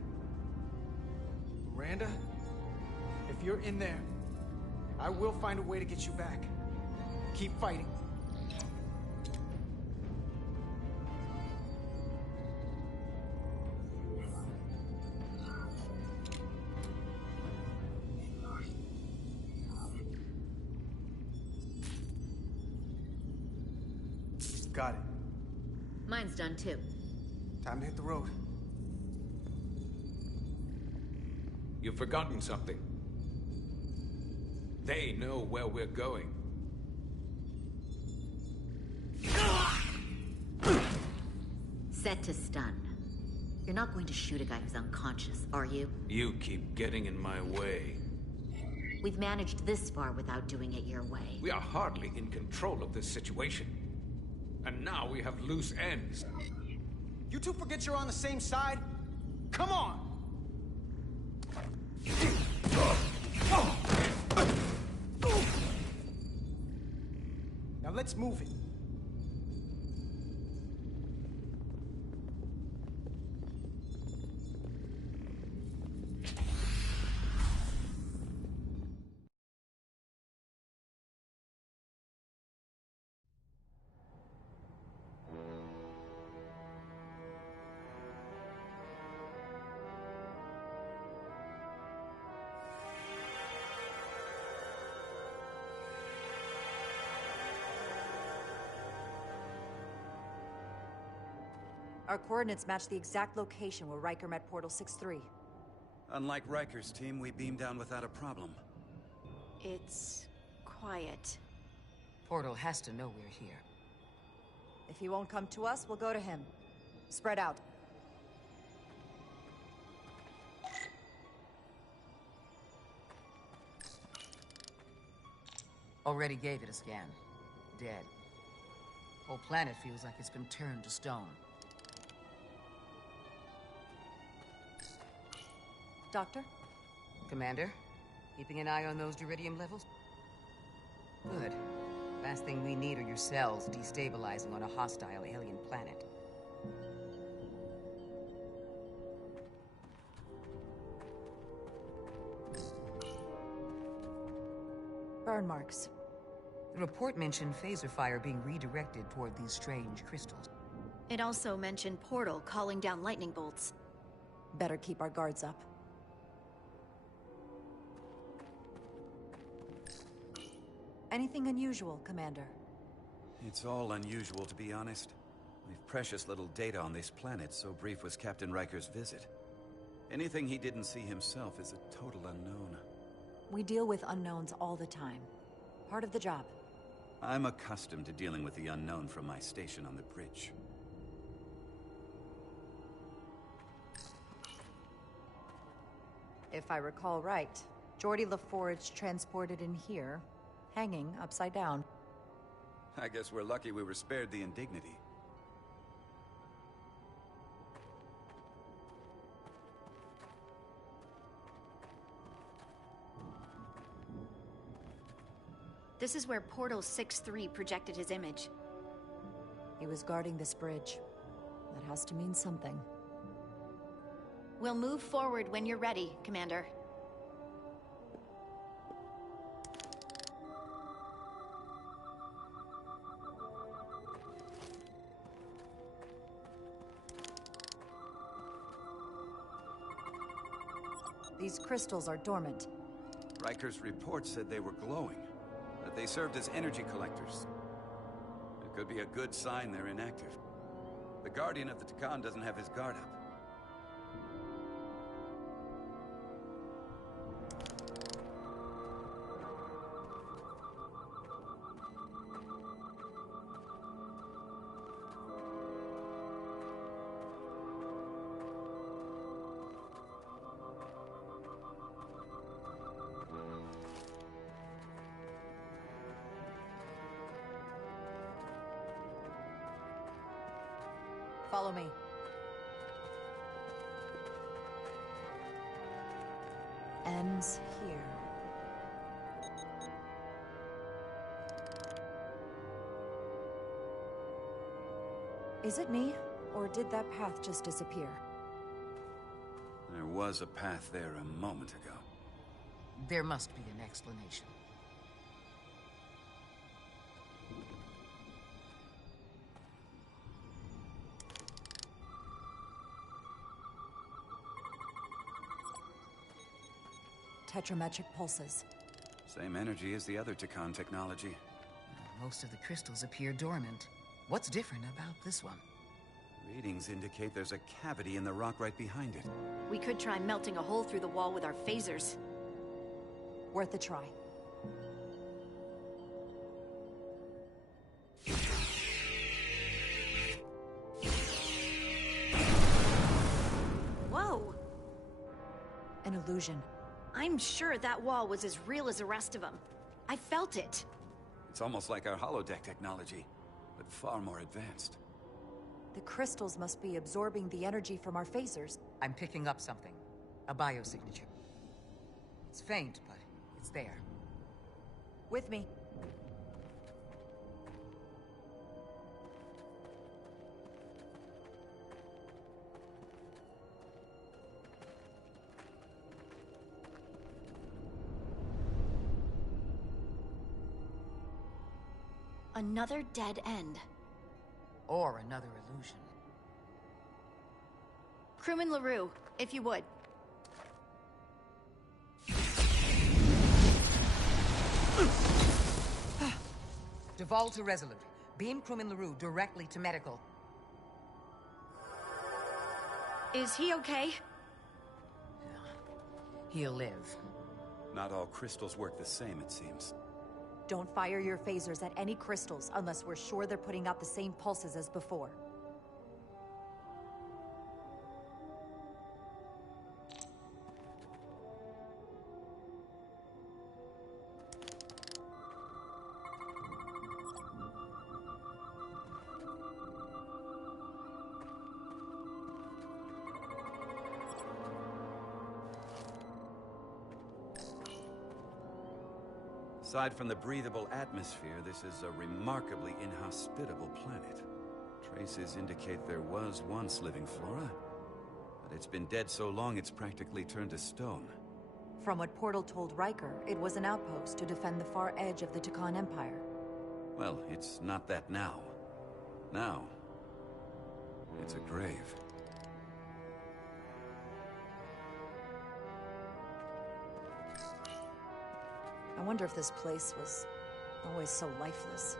Miranda, if you're in there, I will find a way to get you back. Keep fighting. Got it. Mine's done too. Time to hit the road. You've forgotten something. They know where we're going. Set to stun. You're not going to shoot a guy who's unconscious, are you? You keep getting in my way. We've managed this far without doing it your way. We are hardly in control of this situation. And now we have loose ends. You two forget you're on the same side? Come on! Now let's move it. Our coordinates match the exact location where Riker met Portal 6-3. Unlike Riker's team, we beamed down without a problem. It's quiet. Portal has to know we're here. If he won't come to us, we'll go to him. Spread out. Already gave it a scan. Dead. Whole planet feels like it's been turned to stone. Doctor? Commander, keeping an eye on those Duridium levels? Good. Last thing we need are your cells destabilizing on a hostile alien planet. Burn marks. The report mentioned phaser fire being redirected toward these strange crystals. It also mentioned Portal calling down lightning bolts. Better keep our guards up. Anything unusual, Commander? It's all unusual, to be honest. We've precious little data on this planet, so brief was Captain Riker's visit. Anything he didn't see himself is a total unknown. We deal with unknowns all the time. Part of the job. I'm accustomed to dealing with the unknown from my station on the bridge. If I recall right, Geordi LaForge transported in here, hanging upside down. I guess we're lucky we were spared the indignity. This is where Portal 6-3 projected his image. He was guarding this bridge. That has to mean something. We'll move forward when you're ready, Commander. These crystals are dormant. Riker's report said they were glowing, that they served as energy collectors. It could be a good sign they're inactive. The Guardian of the Takan doesn't have his guard up. Follow me. Ends here. Is it me, or did that path just disappear? There was a path there a moment ago. There must be an explanation. Tetrametric pulses. Same energy as the other Takan technology. Most of the crystals appear dormant. What's different about this one? Readings indicate there's a cavity in the rock right behind it. We could try melting a hole through the wall with our phasers. Worth a try. Whoa! An illusion. I'm sure that wall was as real as the rest of them. I felt it. It's almost like our holodeck technology, but far more advanced. The crystals must be absorbing the energy from our phasers. I'm picking up something. A biosignature. It's faint, but it's there. With me. Another dead end. Or another illusion. Crewman LaRue, if you would. Duval to Resolute. Beam Crewman LaRue directly to medical. Is he okay? He'll live. Not all crystals work the same, it seems. Don't fire your phasers at any crystals unless we're sure they're putting out the same pulses as before. Aside from the breathable atmosphere, this is a remarkably inhospitable planet. Traces indicate there was once living flora, but it's been dead so long it's practically turned to stone. From what Portal told Riker, it was an outpost to defend the far edge of the Takan Empire. Well, it's not that now. Now, it's a grave. I wonder if this place was always so lifeless.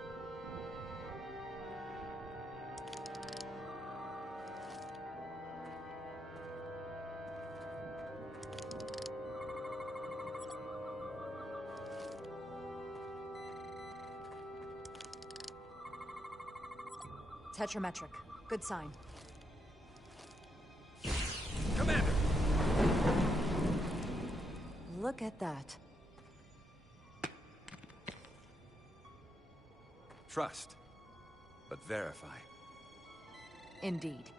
Tetrametric. Good sign. Commander! Look at that. Trust, but verify. Indeed.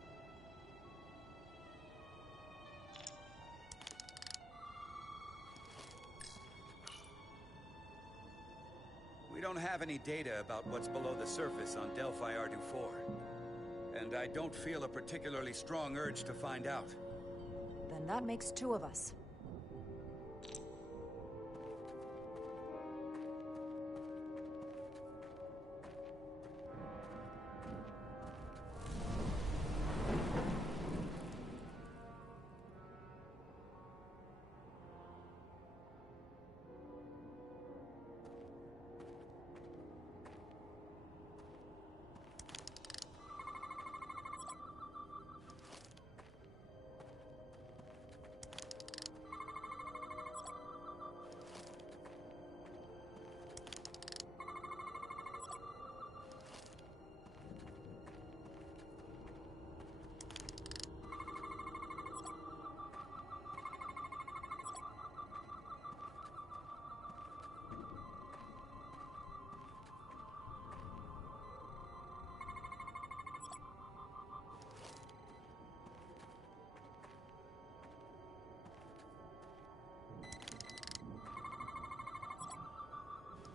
We don't have any data about what's below the surface on Delphi Ardu 4. And I don't feel a particularly strong urge to find out. Then that makes two of us.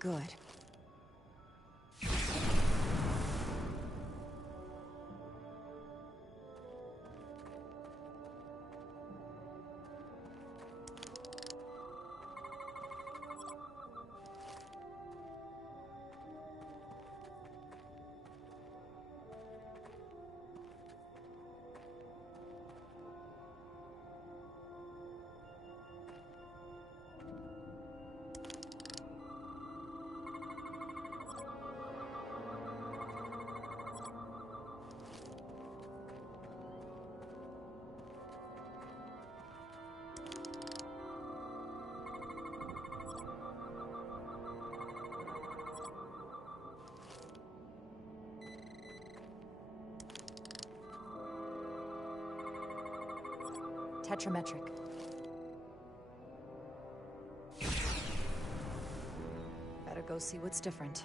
Good. Tetrametric. Better go see what's different.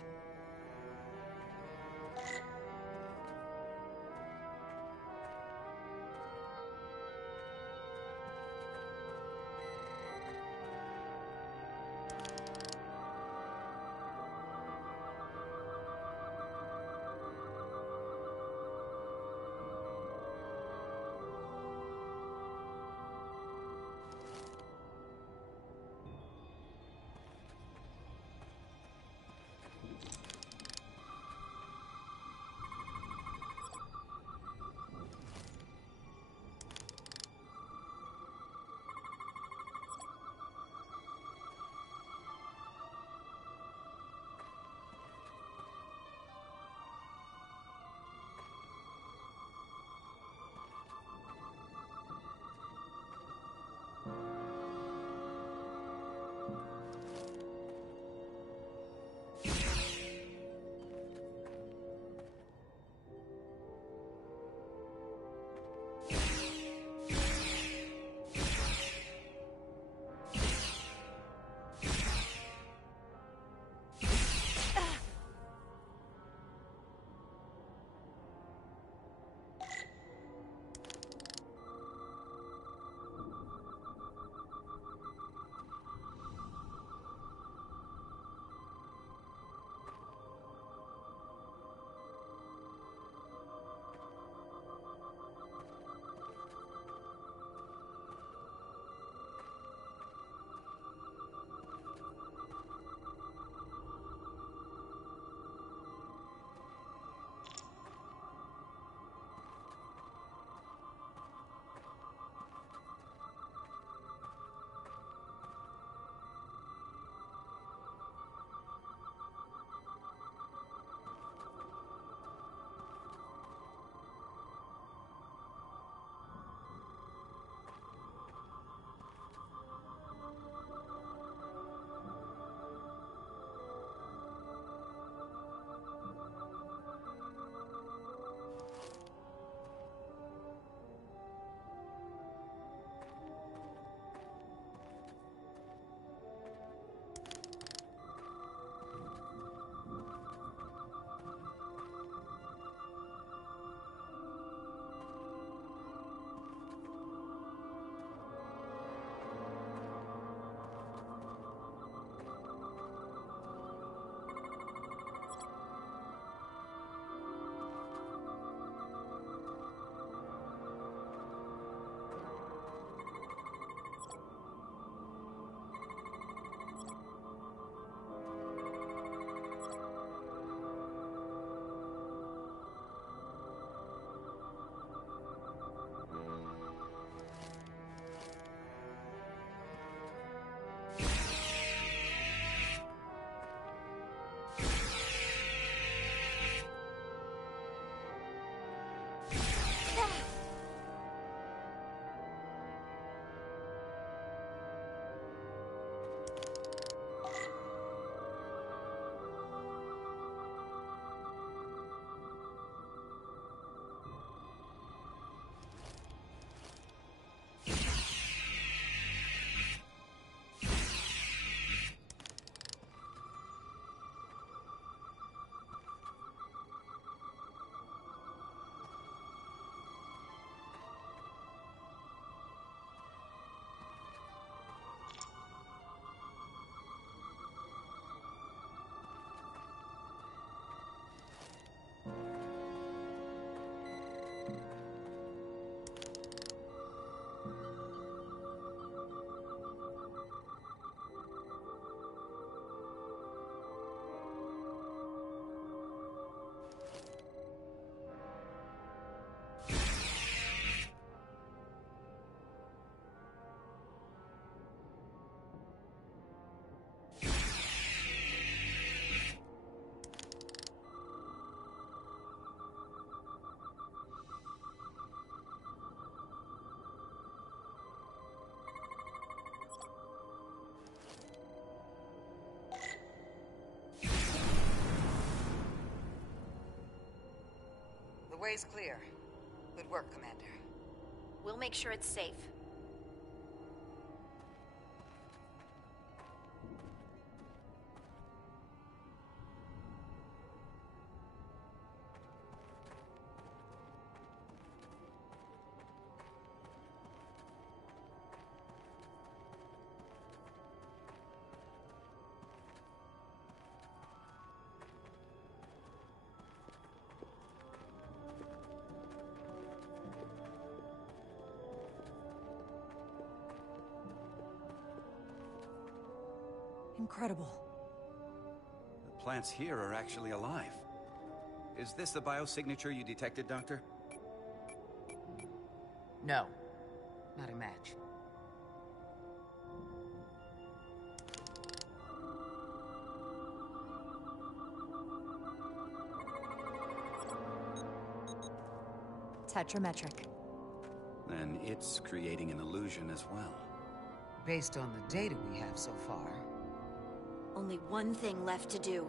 way's clear. Good work, Commander. We'll make sure it's safe. Incredible. The plants here are actually alive. Is this the biosignature you detected, Doctor? No. Not a match. Tetrametric. Then it's creating an illusion as well. Based on the data we have so far. Only one thing left to do.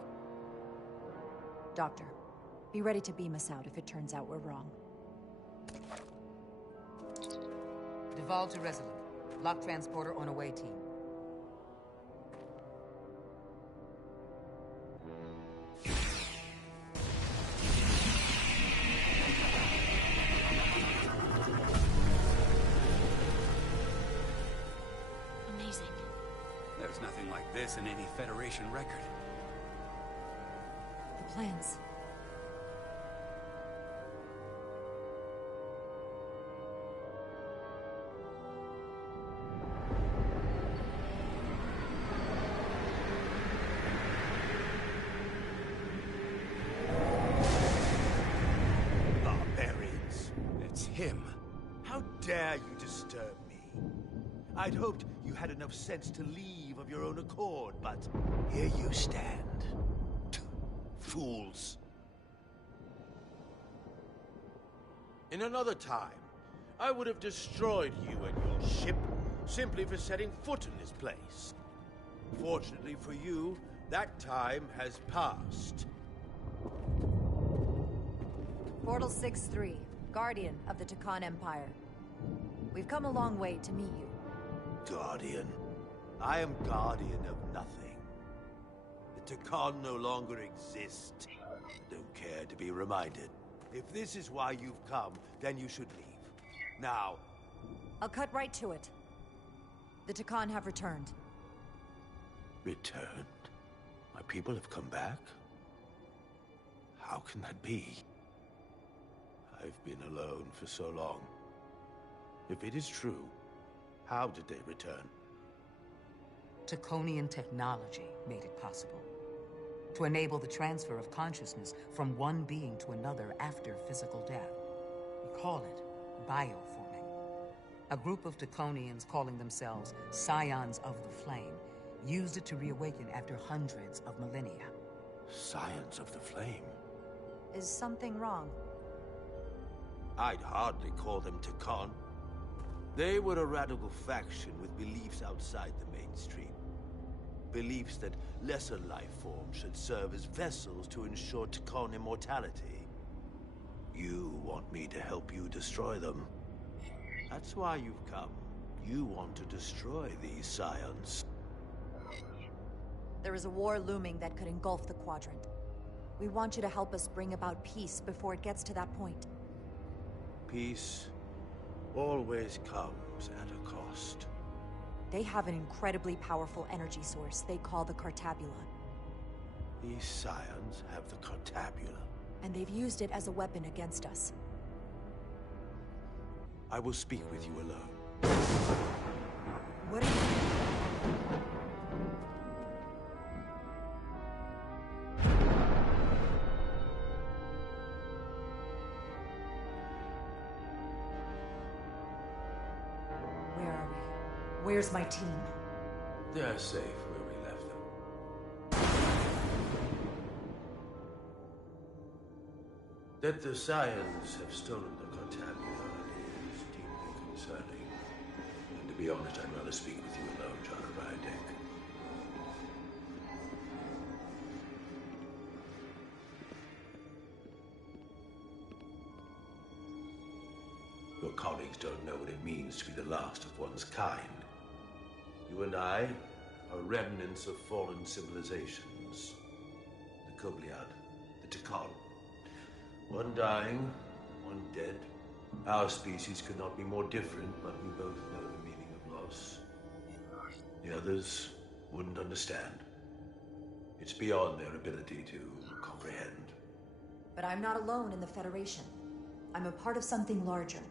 Doctor, be ready to beam us out if it turns out we're wrong. Devolve to Resolute. Lock transporter on away team. Amazing. There's nothing like this in any Federation record. The plans. Barbarians. It's him. How dare you disturb me? I'd hoped you had enough sense to leave of your own accord, but here you stand. Fools. In another time, I would have destroyed you and your ship simply for setting foot in this place. Fortunately for you, that time has passed. Portal 6-3, Guardian of the Takan Empire. We've come a long way to meet you. Guardian? I am guardian of nothing. The Takan no longer exist. Don't care to be reminded. If this is why you've come, then you should leave. Now. I'll cut right to it. The Takan have returned. Returned? My people have come back? How can that be? I've been alone for so long. If it is true, how did they return? Taconian technology made it possible. To enable the transfer of consciousness from one being to another after physical death. We call it bioforming. A group of Taconians calling themselves Scions of the Flame used it to reawaken after hundreds of millennia. Scions of the Flame? Is something wrong? I'd hardly call them Takan. They were a radical faction with beliefs outside the mainstream. Beliefs that lesser life forms should serve as vessels to ensure Takan immortality. You want me to help you destroy them. That's why you've come. You want to destroy these scions. There is a war looming that could engulf the Quadrant. We want you to help us bring about peace before it gets to that point. Peace always comes at a cost. They have an incredibly powerful energy source they call the Cartabula. These scions have the Cartabula. And they've used it as a weapon against us. I will speak with you alone. What are you... Where are we? Where's my team? They're safe where we left them. That the scions have stolen the Cartabula is deeply concerning. And to be honest, I'd rather speak with you alone, Jara, Rydek. Your colleagues don't know what it means to be the last of one's kind. You and I are remnants of fallen civilizations. The Kobliad, the Tekon. One dying, one dead. Our species could not be more different, but we both know the meaning of loss. The others wouldn't understand. It's beyond their ability to comprehend. But I'm not alone in the Federation. I'm a part of something larger,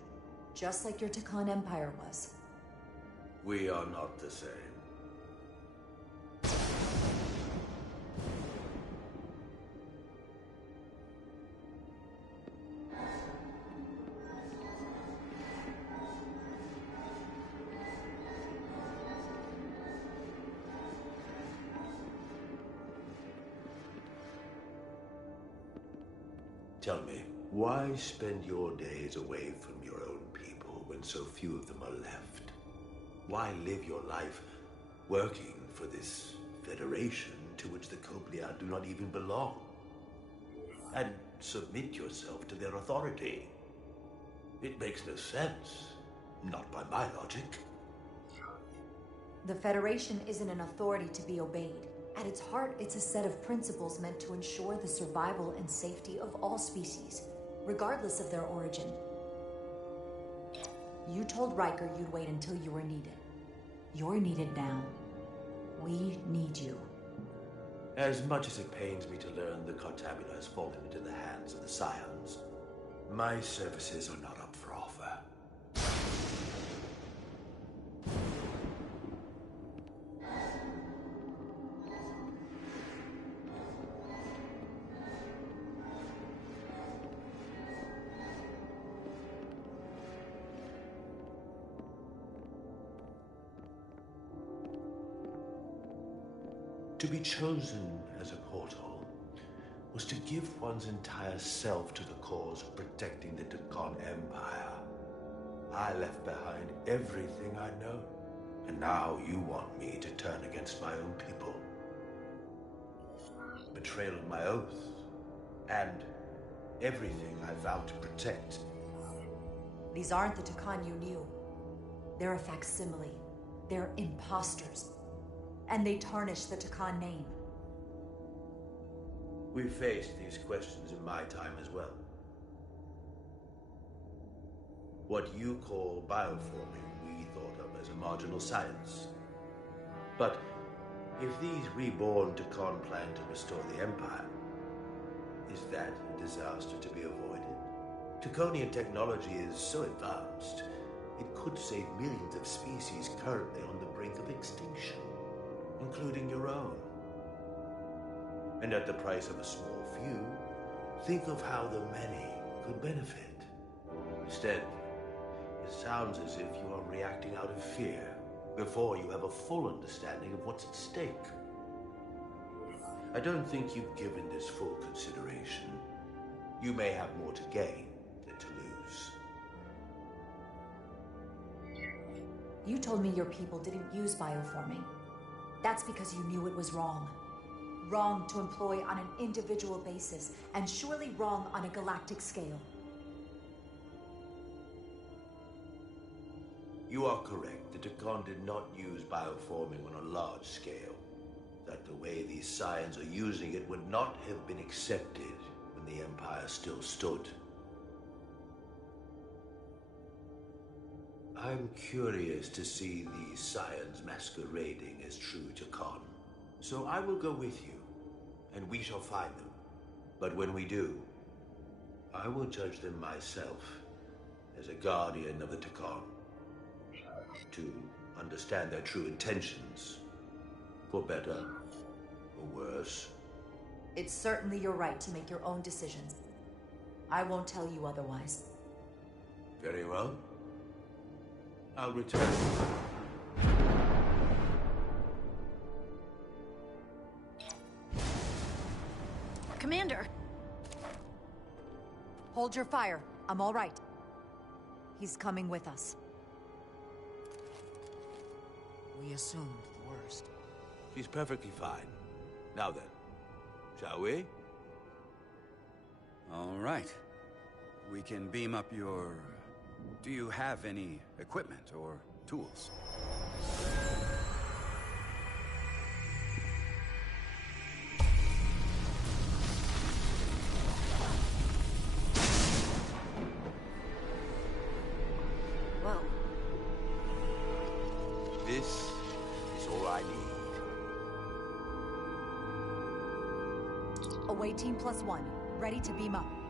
just like your Tekon Empire was. We are not the same. Tell me, why spend your days away from your own people when so few of them are left? Why live your life working for this federation to which the Kobliad do not even belong? And submit yourself to their authority? It makes no sense. Not by my logic. The Federation isn't an authority to be obeyed. At its heart, it's a set of principles meant to ensure the survival and safety of all species, regardless of their origin. You told Riker you'd wait until you were needed. You're needed now. We need you. As much as it pains me to learn the Cartabula has fallen into the hands of the Scions, my services are not up for offer. To be chosen as a portal was to give one's entire self to the cause of protecting the Tekon Empire. I left behind everything I know, and now you want me to turn against my own people. Betrayal of my oath, and everything I vowed to protect. These aren't the Tekon you knew. They're a facsimile. They're imposters. And they tarnish the Tekon name. We've faced these questions in my time as well. What you call bioforming, we thought of as a marginal science. But if these reborn Tekon plan to restore the Empire, is that a disaster to be avoided? Tekonian technology is so advanced, it could save millions of species currently on the brink of extinction, including your own. And at the price of a small few, think of how the many could benefit. Instead, it sounds as if you are reacting out of fear before you have a full understanding of what's at stake. I don't think you've given this full consideration. You may have more to gain than to lose. You told me your people didn't use bioforming. That's because you knew it was wrong. Wrong to employ on an individual basis, and surely wrong on a galactic scale. You are correct. The Tekon did not use bioforming on a large scale. That the way these Scions are using it would not have been accepted when the Empire still stood. I'm curious to see these Scions masquerading as true Tekon. So I will go with you, and we shall find them. But when we do, I will judge them myself as a guardian of the Tekon, to understand their true intentions, for better or worse. It's certainly your right to make your own decisions. I won't tell you otherwise. Very well. I'll return. Commander! Hold your fire. I'm all right. He's coming with us. We assumed the worst. She's perfectly fine. Now then, shall we? All right. We can beam up your Do you have any equipment or tools? Whoa. This is all I need. Away Team +1. Ready to beam up.